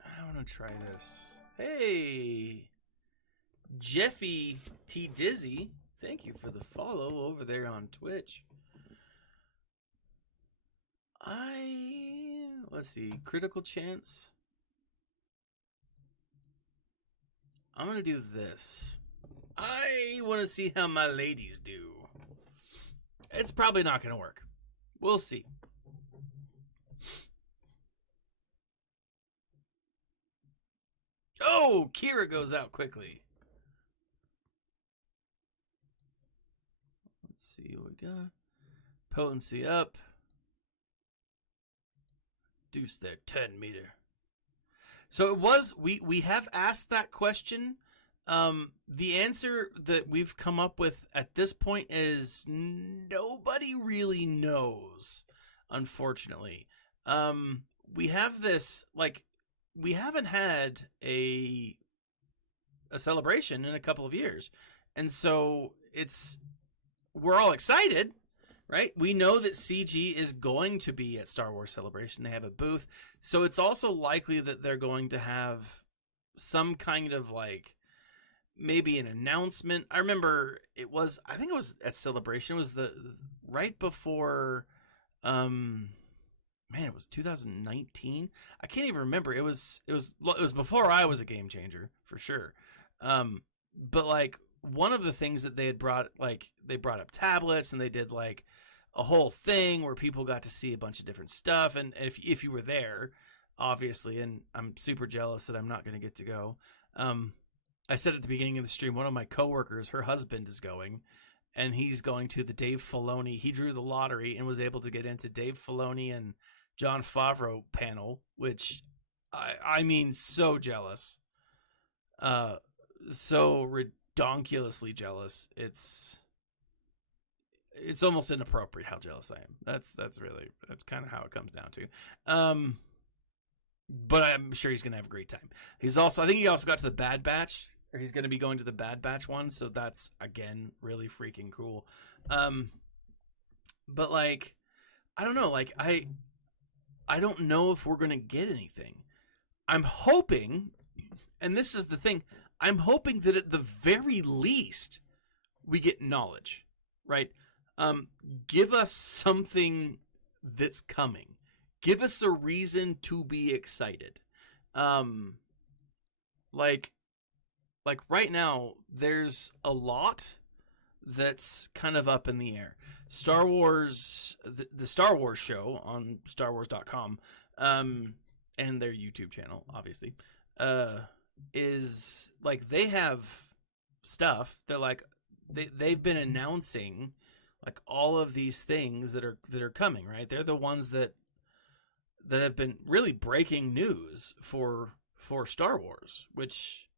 I want to try this. Hey, Jeffy T Dizzy, thank you for the follow over there on Twitch. Let's see, critical chance. I'm gonna do this. I want to see how my ladies do. It's probably not gonna work. We'll see. Oh, Kira goes out quickly. Let's see what we got. Potency up. Deuce there, 10 meter. So it was, we have asked that question. The answer that we've come up with at this point is nobody really knows, unfortunately. We have this, like, we haven't had a celebration in a couple of years. And so we're all excited, right? We know that CG is going to be at Star Wars Celebration. They have a booth. So it's also likely that they're going to have some kind of, like, maybe an announcement. I remember I think it was at Celebration. It was right before, it was 2019. I can't even remember. It was before I was a game changer for sure. But like one of the things that they had brought, like they brought up tablets and they did like a whole thing where people got to see a bunch of different stuff. And if you were there, obviously, and I'm super jealous that I'm not going to get to go. I said at the beginning of the stream, one of my coworkers, her husband is going, and he's going to the Dave Filoni. He drew the lottery and was able to get into Dave Filoni and Jon Favreau panel, which I mean, so jealous. So redonkulously jealous. It's almost inappropriate how jealous I am. That's kind of how it comes down to. But I'm sure he's going to have a great time. I think he also got to the Bad Batch, or he's going to be going to the Bad Batch one. So that's, again, really freaking cool. But like, I don't know. Like, I don't know if we're going to get anything. I'm hoping, and this is the thing, I'm hoping that at the very least we get knowledge, right? Give us something that's coming. Give us a reason to be excited. Like right now, there's a lot that's kind of up in the air. Star Wars, the Star Wars show on StarWars.com, and their YouTube channel, obviously, is like they have stuff that like they've been announcing like all of these things that are coming, right? They're the ones that have been really breaking news for Star Wars, which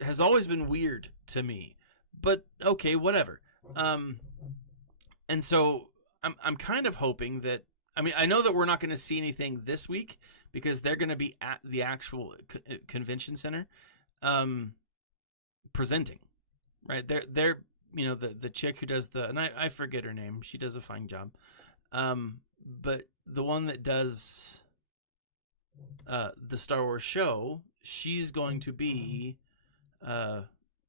has always been weird to me. But okay, whatever. And so I'm kind of hoping that, I mean, I know that we're not going to see anything this week because they're going to be at the actual convention center presenting, right? They're the chick who does and I forget her name. She does a fine job. But the one that does the Star Wars show, she's going to be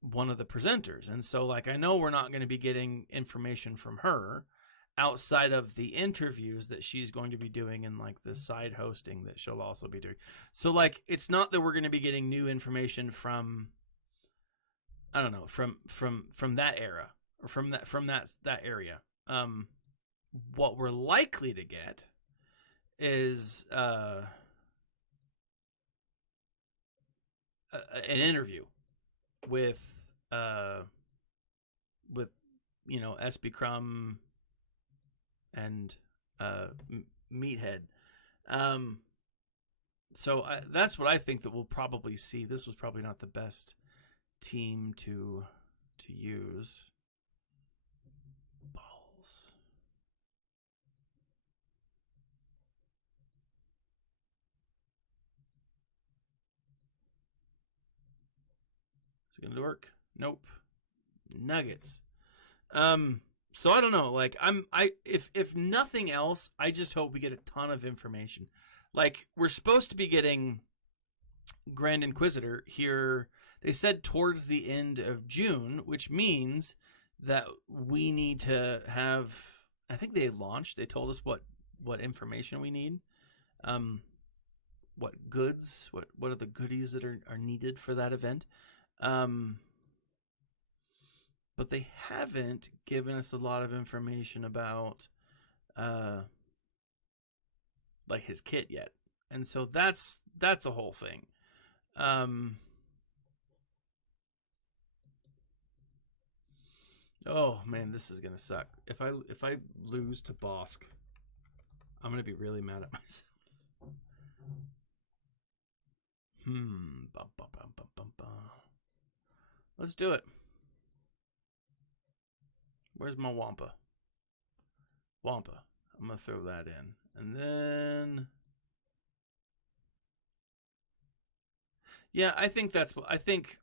one of the presenters. And so, like, I know we're not going to be getting information from her outside of the interviews that she's going to be doing and, like, the side hosting that she'll also be doing. So, like, it's not that we're going to be getting new information from, I don't know, from that era or from that area. What we're likely to get is an interview with SB Crumb and Meathead. So that's what I think that we'll probably see. This was probably not the best team to use. Balls. Is it going to work? Nope. Nuggets. So I don't know. Like if nothing else, I just hope we get a ton of information. Like we're supposed to be getting Grand Inquisitor here. They said towards the end of June, which means that we need to have. I think they launched. They told us what information we need. What goods? What are the goodies that are needed for that event? But they haven't given us a lot of information about like his kit yet. And so that's a whole thing. Oh man, this is gonna suck. If I lose to Bosk, I'm gonna be really mad at myself. Let's do it. Where's my Wampa? Wampa. I'm gonna throw that in, and then yeah, I think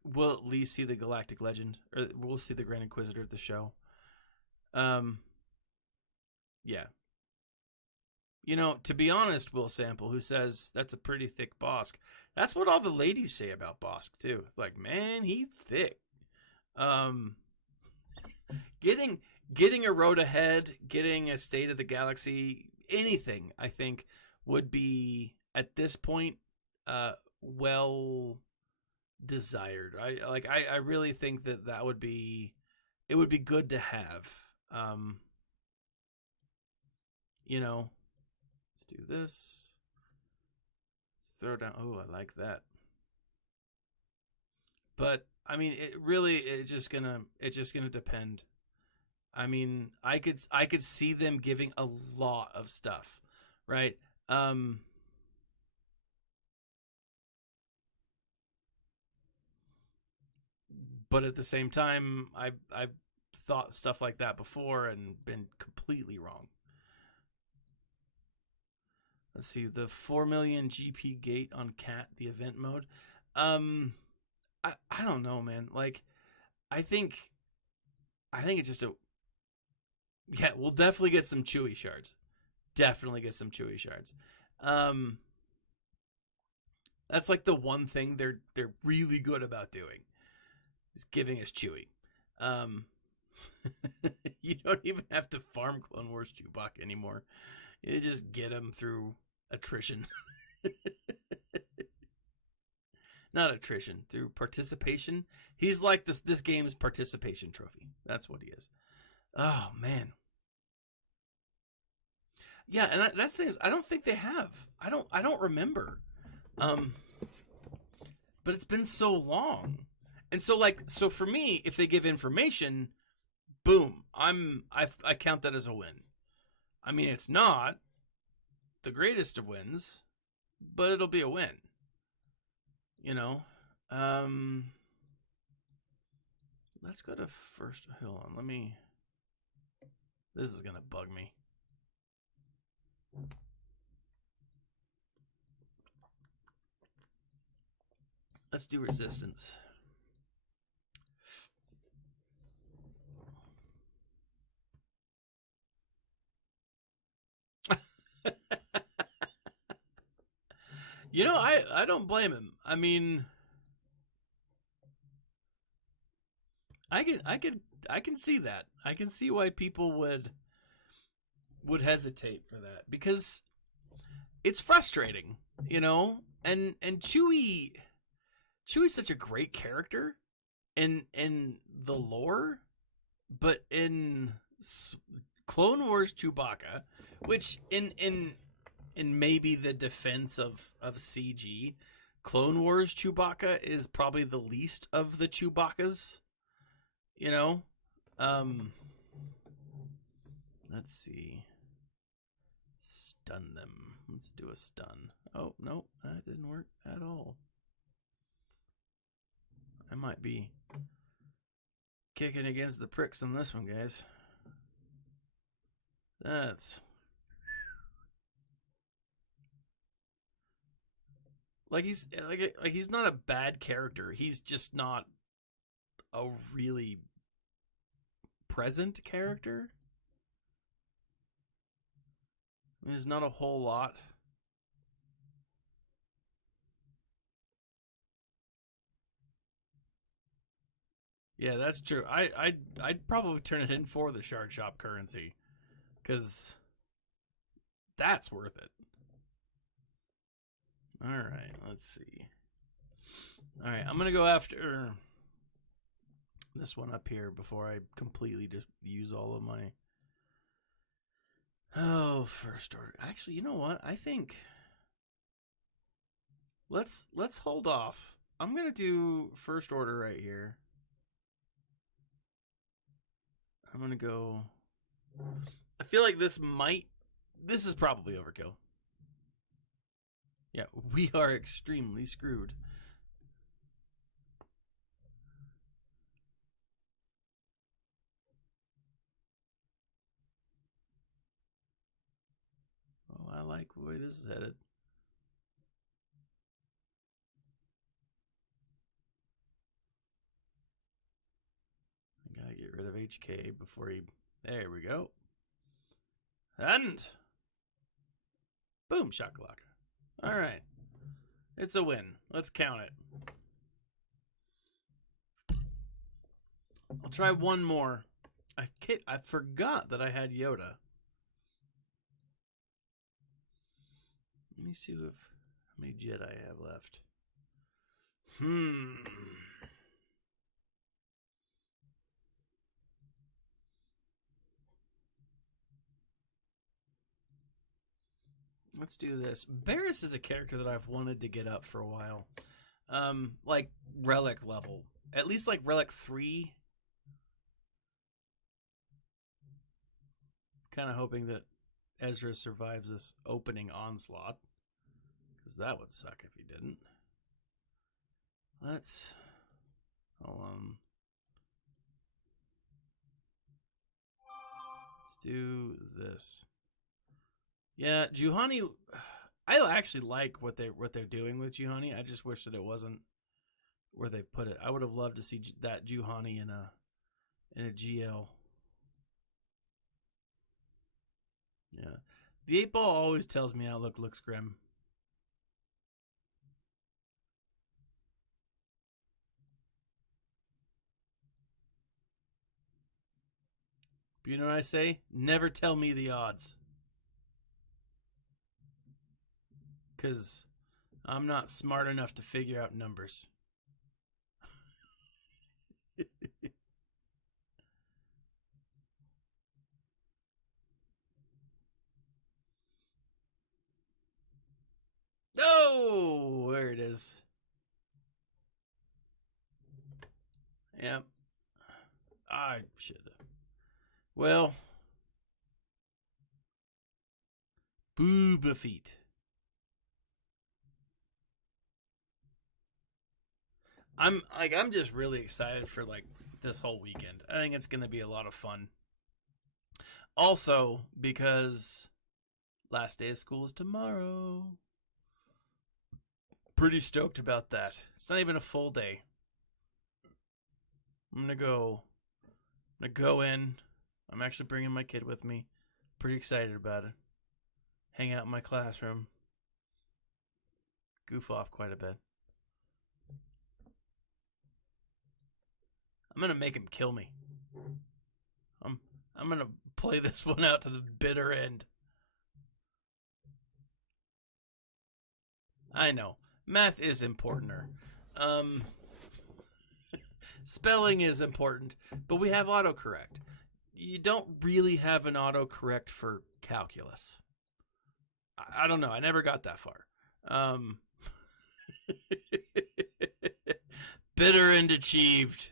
we'll at least see the Galactic Legend, or we'll see the Grand Inquisitor at the show. Yeah. You know, to be honest, Will Sample, who says that's a pretty thick Bosk, that's what all the ladies say about Bosk too. It's like, man, he's thick. Getting a road ahead, getting a State of the Galaxy, anything I think would be at this point well desired. I really think that would be, it would be good to have. You know, let's do this. Let's throw down. Oh, I like that. But I mean, it's just gonna depend. I mean, I could see them giving a lot of stuff, right? But at the same time, I've thought stuff like that before and been completely wrong. Let's see, the 4 million GP gate on Cat, the event mode. I don't know, man. Like, I think it's just yeah, we'll definitely get some Chewy shards. Definitely get some Chewy shards. That's like the one thing they're really good about doing, is giving us Chewy. You don't even have to farm Clone Wars Chewbacca anymore. You just get him through attrition. Not attrition, through participation. He's like this game's participation trophy. That's what he is. Oh man. Yeah, and that's the thing is, I don't think they have. I don't remember. But it's been so long. And so for me, if they give information, boom, I count that as a win. I mean, it's not the greatest of wins, but it'll be a win. You know, let's go to first. Hold on, this is gonna bug me. Let's do resistance. You know, I don't blame him. I mean, I can see that. I can see why people would hesitate for that, because it's frustrating, you know? And Chewie's such a great character in the lore, but in Clone Wars Chewbacca, which in maybe the defense of CG, Clone Wars Chewbacca is probably the least of the Chewbaccas, you know? Let's see. Stun them. Let's do a stun. Oh, no, that didn't work at all. I might be kicking against the pricks on this one, guys. That's... Like he's not a bad character. He's just not a really present character. There's not a whole lot. Yeah, that's true. I'd probably turn it in for the shard shop currency, because that's worth it. All right, let's see. All right, I'm gonna go after this one up here before I completely just use all of my. Oh, first order. Actually, you know what? I think let's hold off. I'm gonna do first order right here. I'm gonna go. I feel like this is probably overkill. Yeah, we are extremely screwed. Oh, I like the way this is headed. I gotta get rid of HK before he. There we go. And boom, shakalaka. All right, it's a win. Let's count it. I'll try one more. I forgot that I had Yoda. Let me see how many Jedi I have left. Let's do this. Barris is a character that I've wanted to get up for a while. Like relic level. At least like relic 3. Kind of hoping that Ezra survives this opening onslaught, because that would suck if he didn't. Let's hold on. Let's do this. Yeah, Juhani. I actually like what they're doing with Juhani. I just wish that it wasn't where they put it. I would have loved to see that Juhani in a GL. Yeah, the 8-ball always tells me Outlook looks grim. But you know what I say? Never tell me the odds. Because I'm not smart enough to figure out numbers. Oh, there it is. Yep. I should have. Well, Booba feet. I'm just really excited for like this whole weekend. I think it's going to be a lot of fun. Also, because last day of school is tomorrow. Pretty stoked about that. It's not even a full day. I'm gonna go in. I'm actually bringing my kid with me. Pretty excited about it. Hang out in my classroom. Goof off quite a bit. I'm gonna make him kill me. I'm gonna play this one out to the bitter end. I know. Math is importanter. Spelling is important, but we have autocorrect. You don't really have an autocorrect for calculus. I don't know. I never got that far. Bitter end achieved.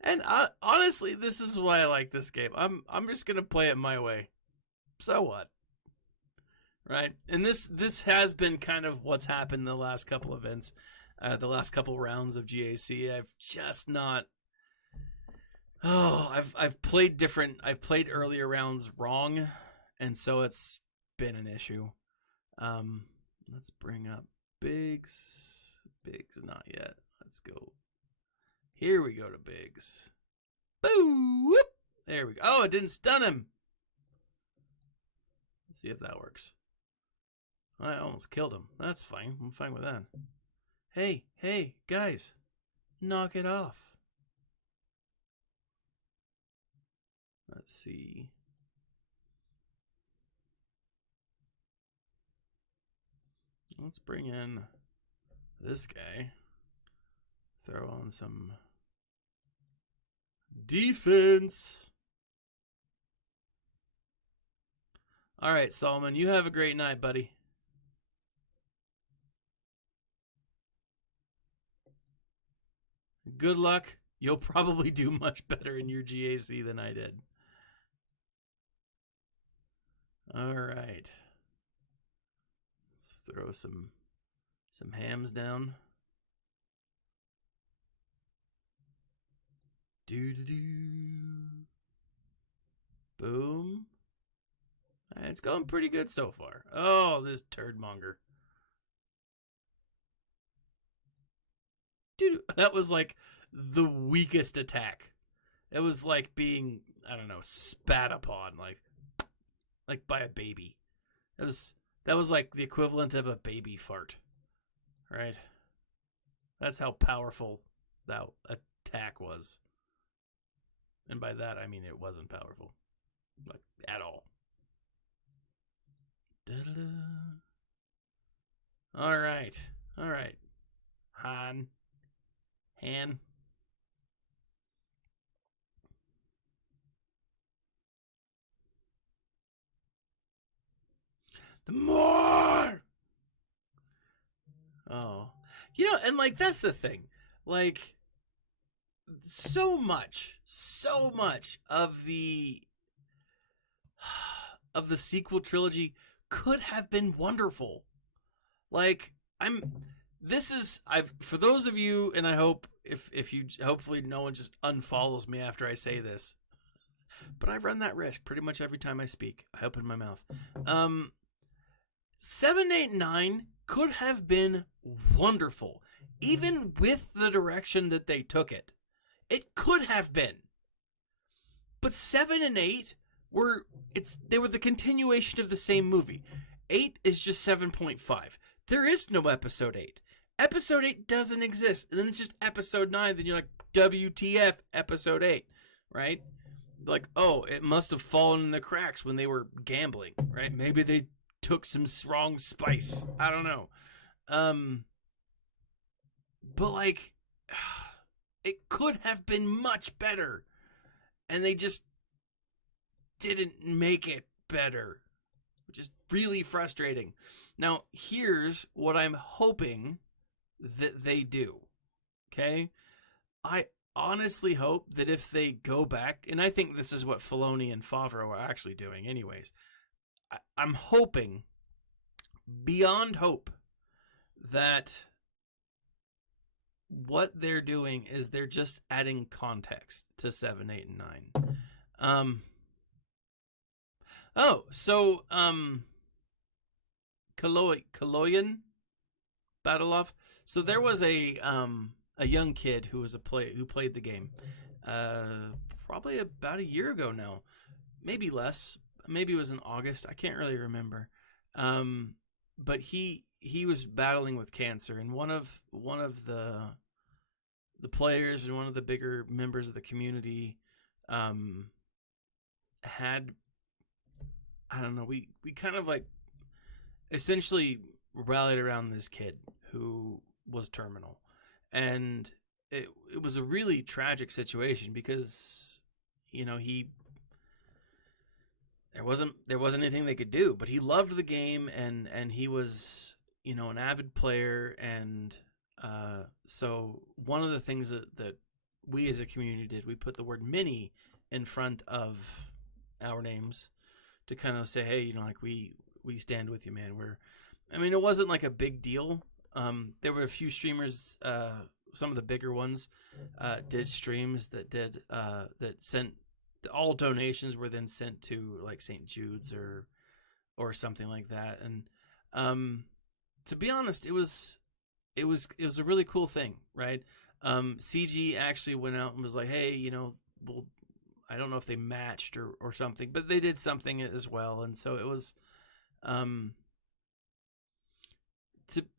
And honestly, this is why I like this game. I'm just gonna play it my way. So what? Right? And this has been kind of what's happened the last couple events, the last couple rounds of GAC. I've just not. Oh, I've played different. I've played earlier rounds wrong, and so it's been an issue. Let's bring up Biggs. Biggs, not yet. Let's go. Here we go to Biggs. Boo! Whoop! There we go. Oh, it didn't stun him. Let's see if that works. I almost killed him. That's fine. I'm fine with that. Hey, guys. Knock it off. Let's see. Let's bring in this guy. Throw on some defense. All right, Solomon, you have a great night, buddy. Good luck. You'll probably do much better in your GAC than I did. All right. Let's throw some hams down. Boom. It's going pretty good so far. Oh, this turd monger. Dude, that was like the weakest attack. It was like being, I don't know, spat upon like by a baby. That was like the equivalent of a baby fart. Right? That's how powerful that attack was. And by that I mean it wasn't powerful. Like at all. Da-da-da. All right. Han. The more. Oh. You know, and like that's the thing. Like so much of the sequel trilogy could have been wonderful. Like for those of you, and I hope if you, hopefully no one just unfollows me after I say this, but I run that risk pretty much every time I speak. I open my mouth. 7, 8, 9 could have been wonderful, even with the direction that they took it. It could have been. But 7 and 8 they were the continuation of the same movie. 8 is just 7.5. There is no episode 8. Episode 8 doesn't exist. And then it's just episode 9. Then you're like, WTF, episode 8, right? Like, oh, it must have fallen in the cracks when they were gambling, right? Maybe they took some wrong spice. I don't know. But like, it could have been much better. And they just didn't make it better, which is really frustrating. Now, here's what I'm hoping that they do. Okay? I honestly hope that if they go back, and I think this is what Filoni and Favreau are actually doing anyways, I'm hoping, beyond hope, that what they're doing is they're just adding context to 7, 8, and 9. Kaloyan Badalov. So there was a young kid who played the game, probably about a year ago now, maybe less. Maybe it was in August. I can't really remember. But he was battling with cancer, and one of the players and one of the bigger members of the community had, I don't know, we kind of like essentially rallied around this kid who was terminal, and it was a really tragic situation because, you know, there wasn't anything they could do, but he loved the game, and he was, you know, an avid player, and so one of the things that we as a community did, we put the word mini in front of our names to kind of say, hey, you know, like we stand with you, man. It wasn't like a big deal. There were a few streamers, some of the bigger ones, did streams that sent, all donations were then sent to like St. Jude's or something like that. And to be honest, it was a really cool thing, right? CG actually went out and was like, hey, you know, well, I don't know if they matched or something, but they did something as well. And so it was,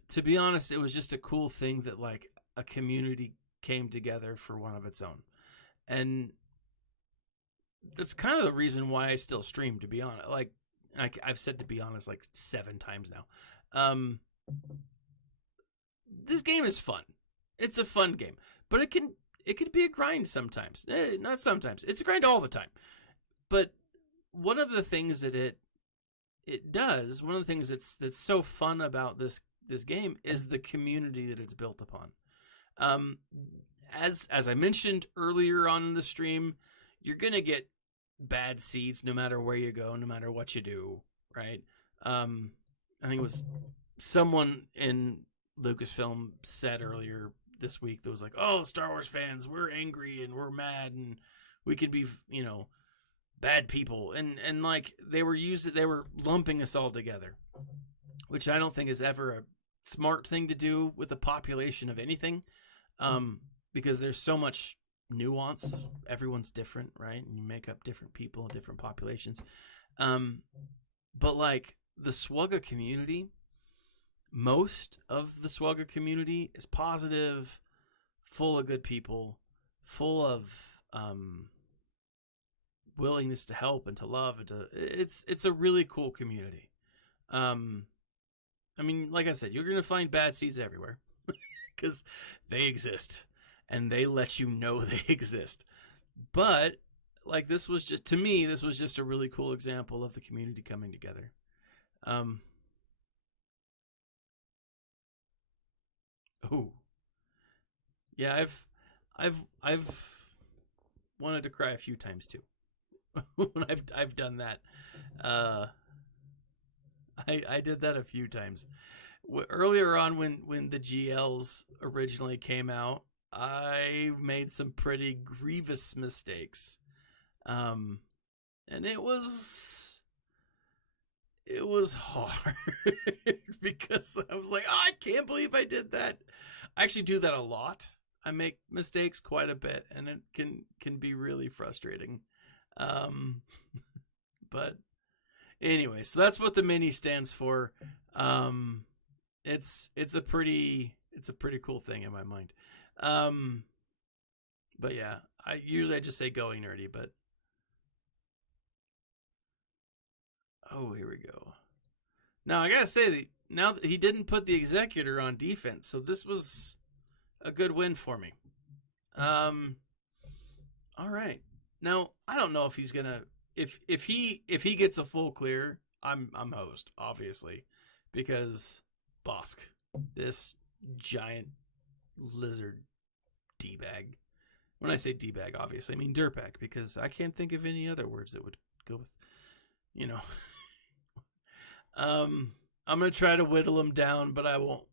to be honest, it was just a cool thing that like a community came together for one of its own. And that's kind of the reason why I still stream, to be honest. Like I've said, to be honest, like 7 times now. This game is fun. It's a fun game, but it can be a grind sometimes. Not sometimes. It's a grind all the time. But one of the things that it does, one of the things that's so fun about this game is the community that it's built upon. As I mentioned earlier on in the stream, you're gonna get bad seeds no matter where you go, no matter what you do, right? I think it was someone in Lucasfilm said earlier this week that was like, oh, Star Wars fans, we're angry and we're mad and we could be, you know, bad people. And like they were lumping us all together, which I don't think is ever a smart thing to do with a population of anything. Because there's so much nuance. Everyone's different, right? And you make up different people, different populations. But like the Swugga community, most of the Swugga community is positive, full of good people, full of willingness to help and to love and it's a really cool community. I mean, like I said, you're gonna find bad seeds everywhere because they exist and they let you know they exist. But like this was just, to me, this was just a really cool example of the community coming together. Oh, yeah, I've wanted to cry a few times too. When I've done that. I did that a few times. Earlier on when the GLs originally came out, I made some pretty grievous mistakes. And it was hard because I was like, oh, I can't believe I did that. I actually do that a lot. I make mistakes quite a bit, and it can be really frustrating. But anyway, so that's what the mini stands for. It's a pretty cool thing in my mind. But yeah, I just say going nerdy, but oh, here we go. Now I gotta say that now that he didn't put the Executor on defense, so this was a good win for me. All right. Now I don't know if he's gonna if he gets a full clear, I'm host, obviously, because Bosk, this giant lizard D-bag. When I say D-bag, obviously I mean dirtbag, because I can't think of any other words that would go with, you know. I'm gonna try to whittle him down, but I won't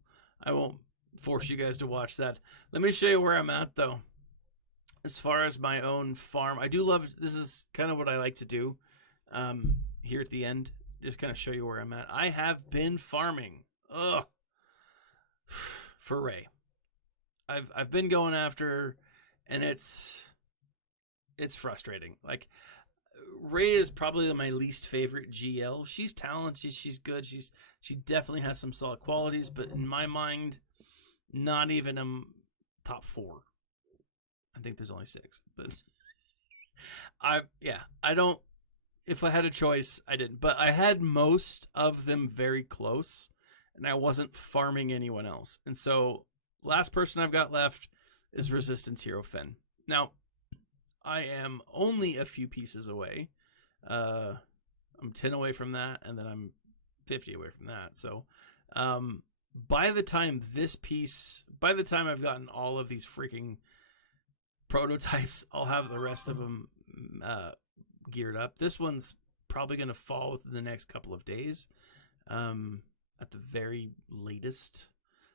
force you guys to watch that. Let me show you where I'm at though. As far as my own farm, I do love, this is kind of what I like to do here at the end, just kind of show you where I'm at. I have been farming for Rey. I've been going after her, and it's frustrating. Like, Rey is probably my least favorite GL. She's talented, she's good, she definitely has some solid qualities, but in my mind, not even a top 4. I think there's only 6, but I don't, if I had a choice, I didn't, but I had most of them very close, and I wasn't farming anyone else. And so last person I've got left is Resistance Hero Finn. Now, I am only a few pieces away. I'm 10 away from that, and then I'm 50 away from that. So by the time I've gotten all of these freaking prototypes, I'll have the rest of them geared up. This one's probably going to fall within the next couple of days at the very latest.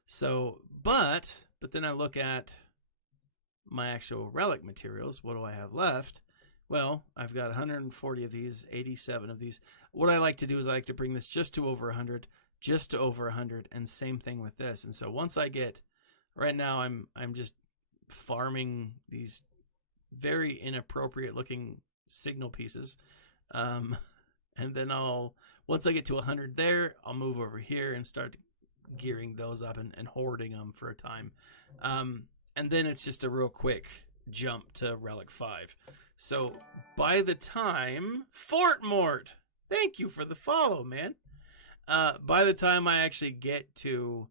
So, but then I look at my actual relic materials. What do I have left? Well, I've got 140 of these, 87 of these. What I like to do is I like to bring this just to over 100, just over 100, and same thing with this. And so once I get, right now I'm just farming these very inappropriate looking signal pieces, and then once I get to 100 there, I'll move over here and start gearing those up and hoarding them for a time, and then it's just a real quick jump to Relic 5. So by the time Fort Mort, thank you for the follow, man. By the time I actually get to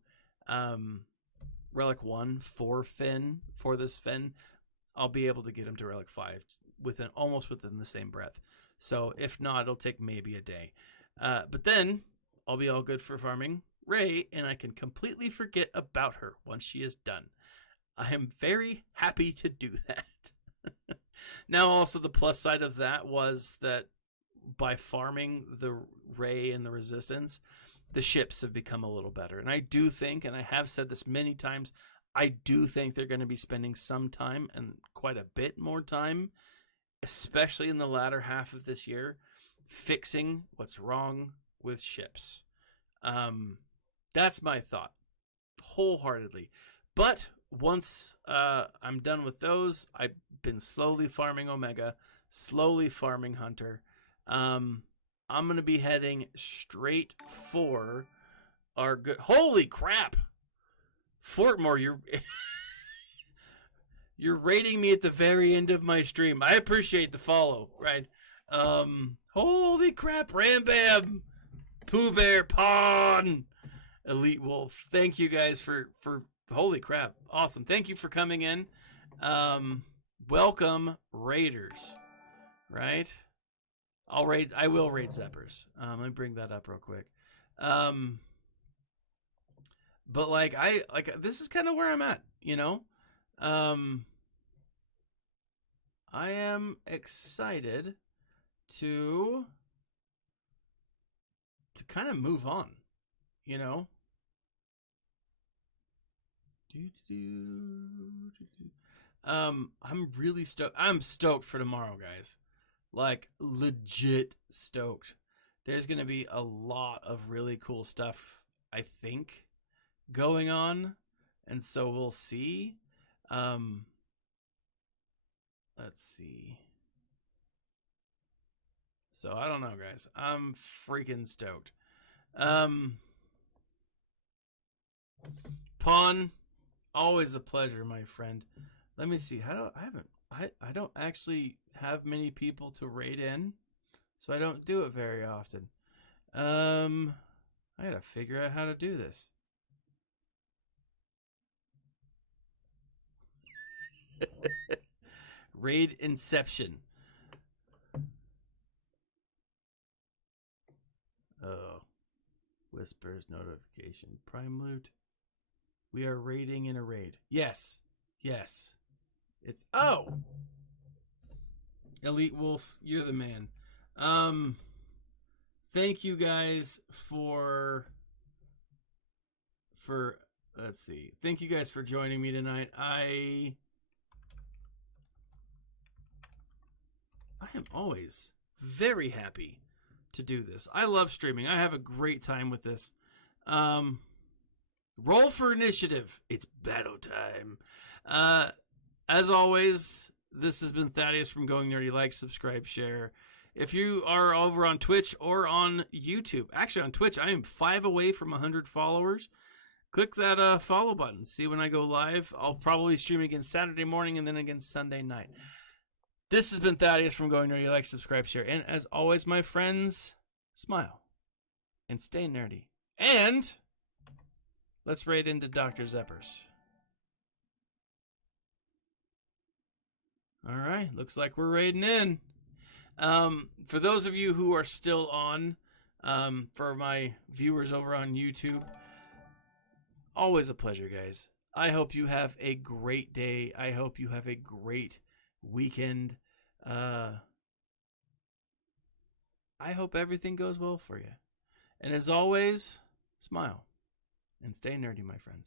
Relic 1 for Finn, for this Finn, I'll be able to get him to Relic 5 almost within the same breath. So if not, it'll take maybe a day. But then I'll be all good for farming Rey, and I can completely forget about her once she is done. I am very happy to do that. Now, also the plus side of that was that by farming the Rey and the Resistance, the ships have become a little better. And I do think, and I have said this many times, I do think they're going to be spending some time, and quite a bit more time, especially in the latter half of this year, fixing what's wrong with ships. That's my thought, wholeheartedly. But once I'm done with those, I've been slowly farming Omega, slowly farming Hunter. I'm going to be heading straight for our good... Holy crap! Fortmore, you're rating me at the very end of my stream. I appreciate the follow, right? Holy crap, Rambam, Pooh Bear, Pawn, Elite Wolf. Thank you guys for holy crap. Awesome. Thank you for coming in. Welcome, Raiders, right? I will raid Zeppers. Let me bring that up real quick. But this is kind of where I'm at, you know? I am excited to kind of move on, you know? I'm really stoked. I'm stoked for tomorrow, guys. Like, legit stoked. There's going to be a lot of really cool stuff, I think, going on. And so we'll see. Let's see. So I don't know, guys. I'm freaking stoked. Pawn, always a pleasure, my friend. Let me see. I don't actually have many people to raid in, so I don't do it very often. I gotta figure out how to do this. Raid Inception. Oh. Whispers notification. Prime loot. We are raiding in a raid. Yes. Yes. It's... Oh! Elite Wolf, you're the man. Thank you guys for let's see. Thank you guys for joining me tonight. I am always very happy to do this. I love streaming. I have a great time with this. Roll for initiative. It's battle time. As always, this has been Thaddeus from Going Nerdy. Like, subscribe, share. If you are over on Twitch or on YouTube, actually on Twitch, I am 5 away from 100 followers. Click that follow button. See when I go live. I'll probably stream again Saturday morning and then again Sunday night. This has been Thaddeus from Going Nerdy. Like, subscribe, share. And as always, my friends, smile and stay nerdy. And let's raid into Dr. Zeppers. All right, looks like we're raiding in. For those of you who are still on, for my viewers over on YouTube, always a pleasure, guys. I hope you have a great day. I hope you have a great weekend. I hope everything goes well for you. And as always, smile and stay nerdy, my friends.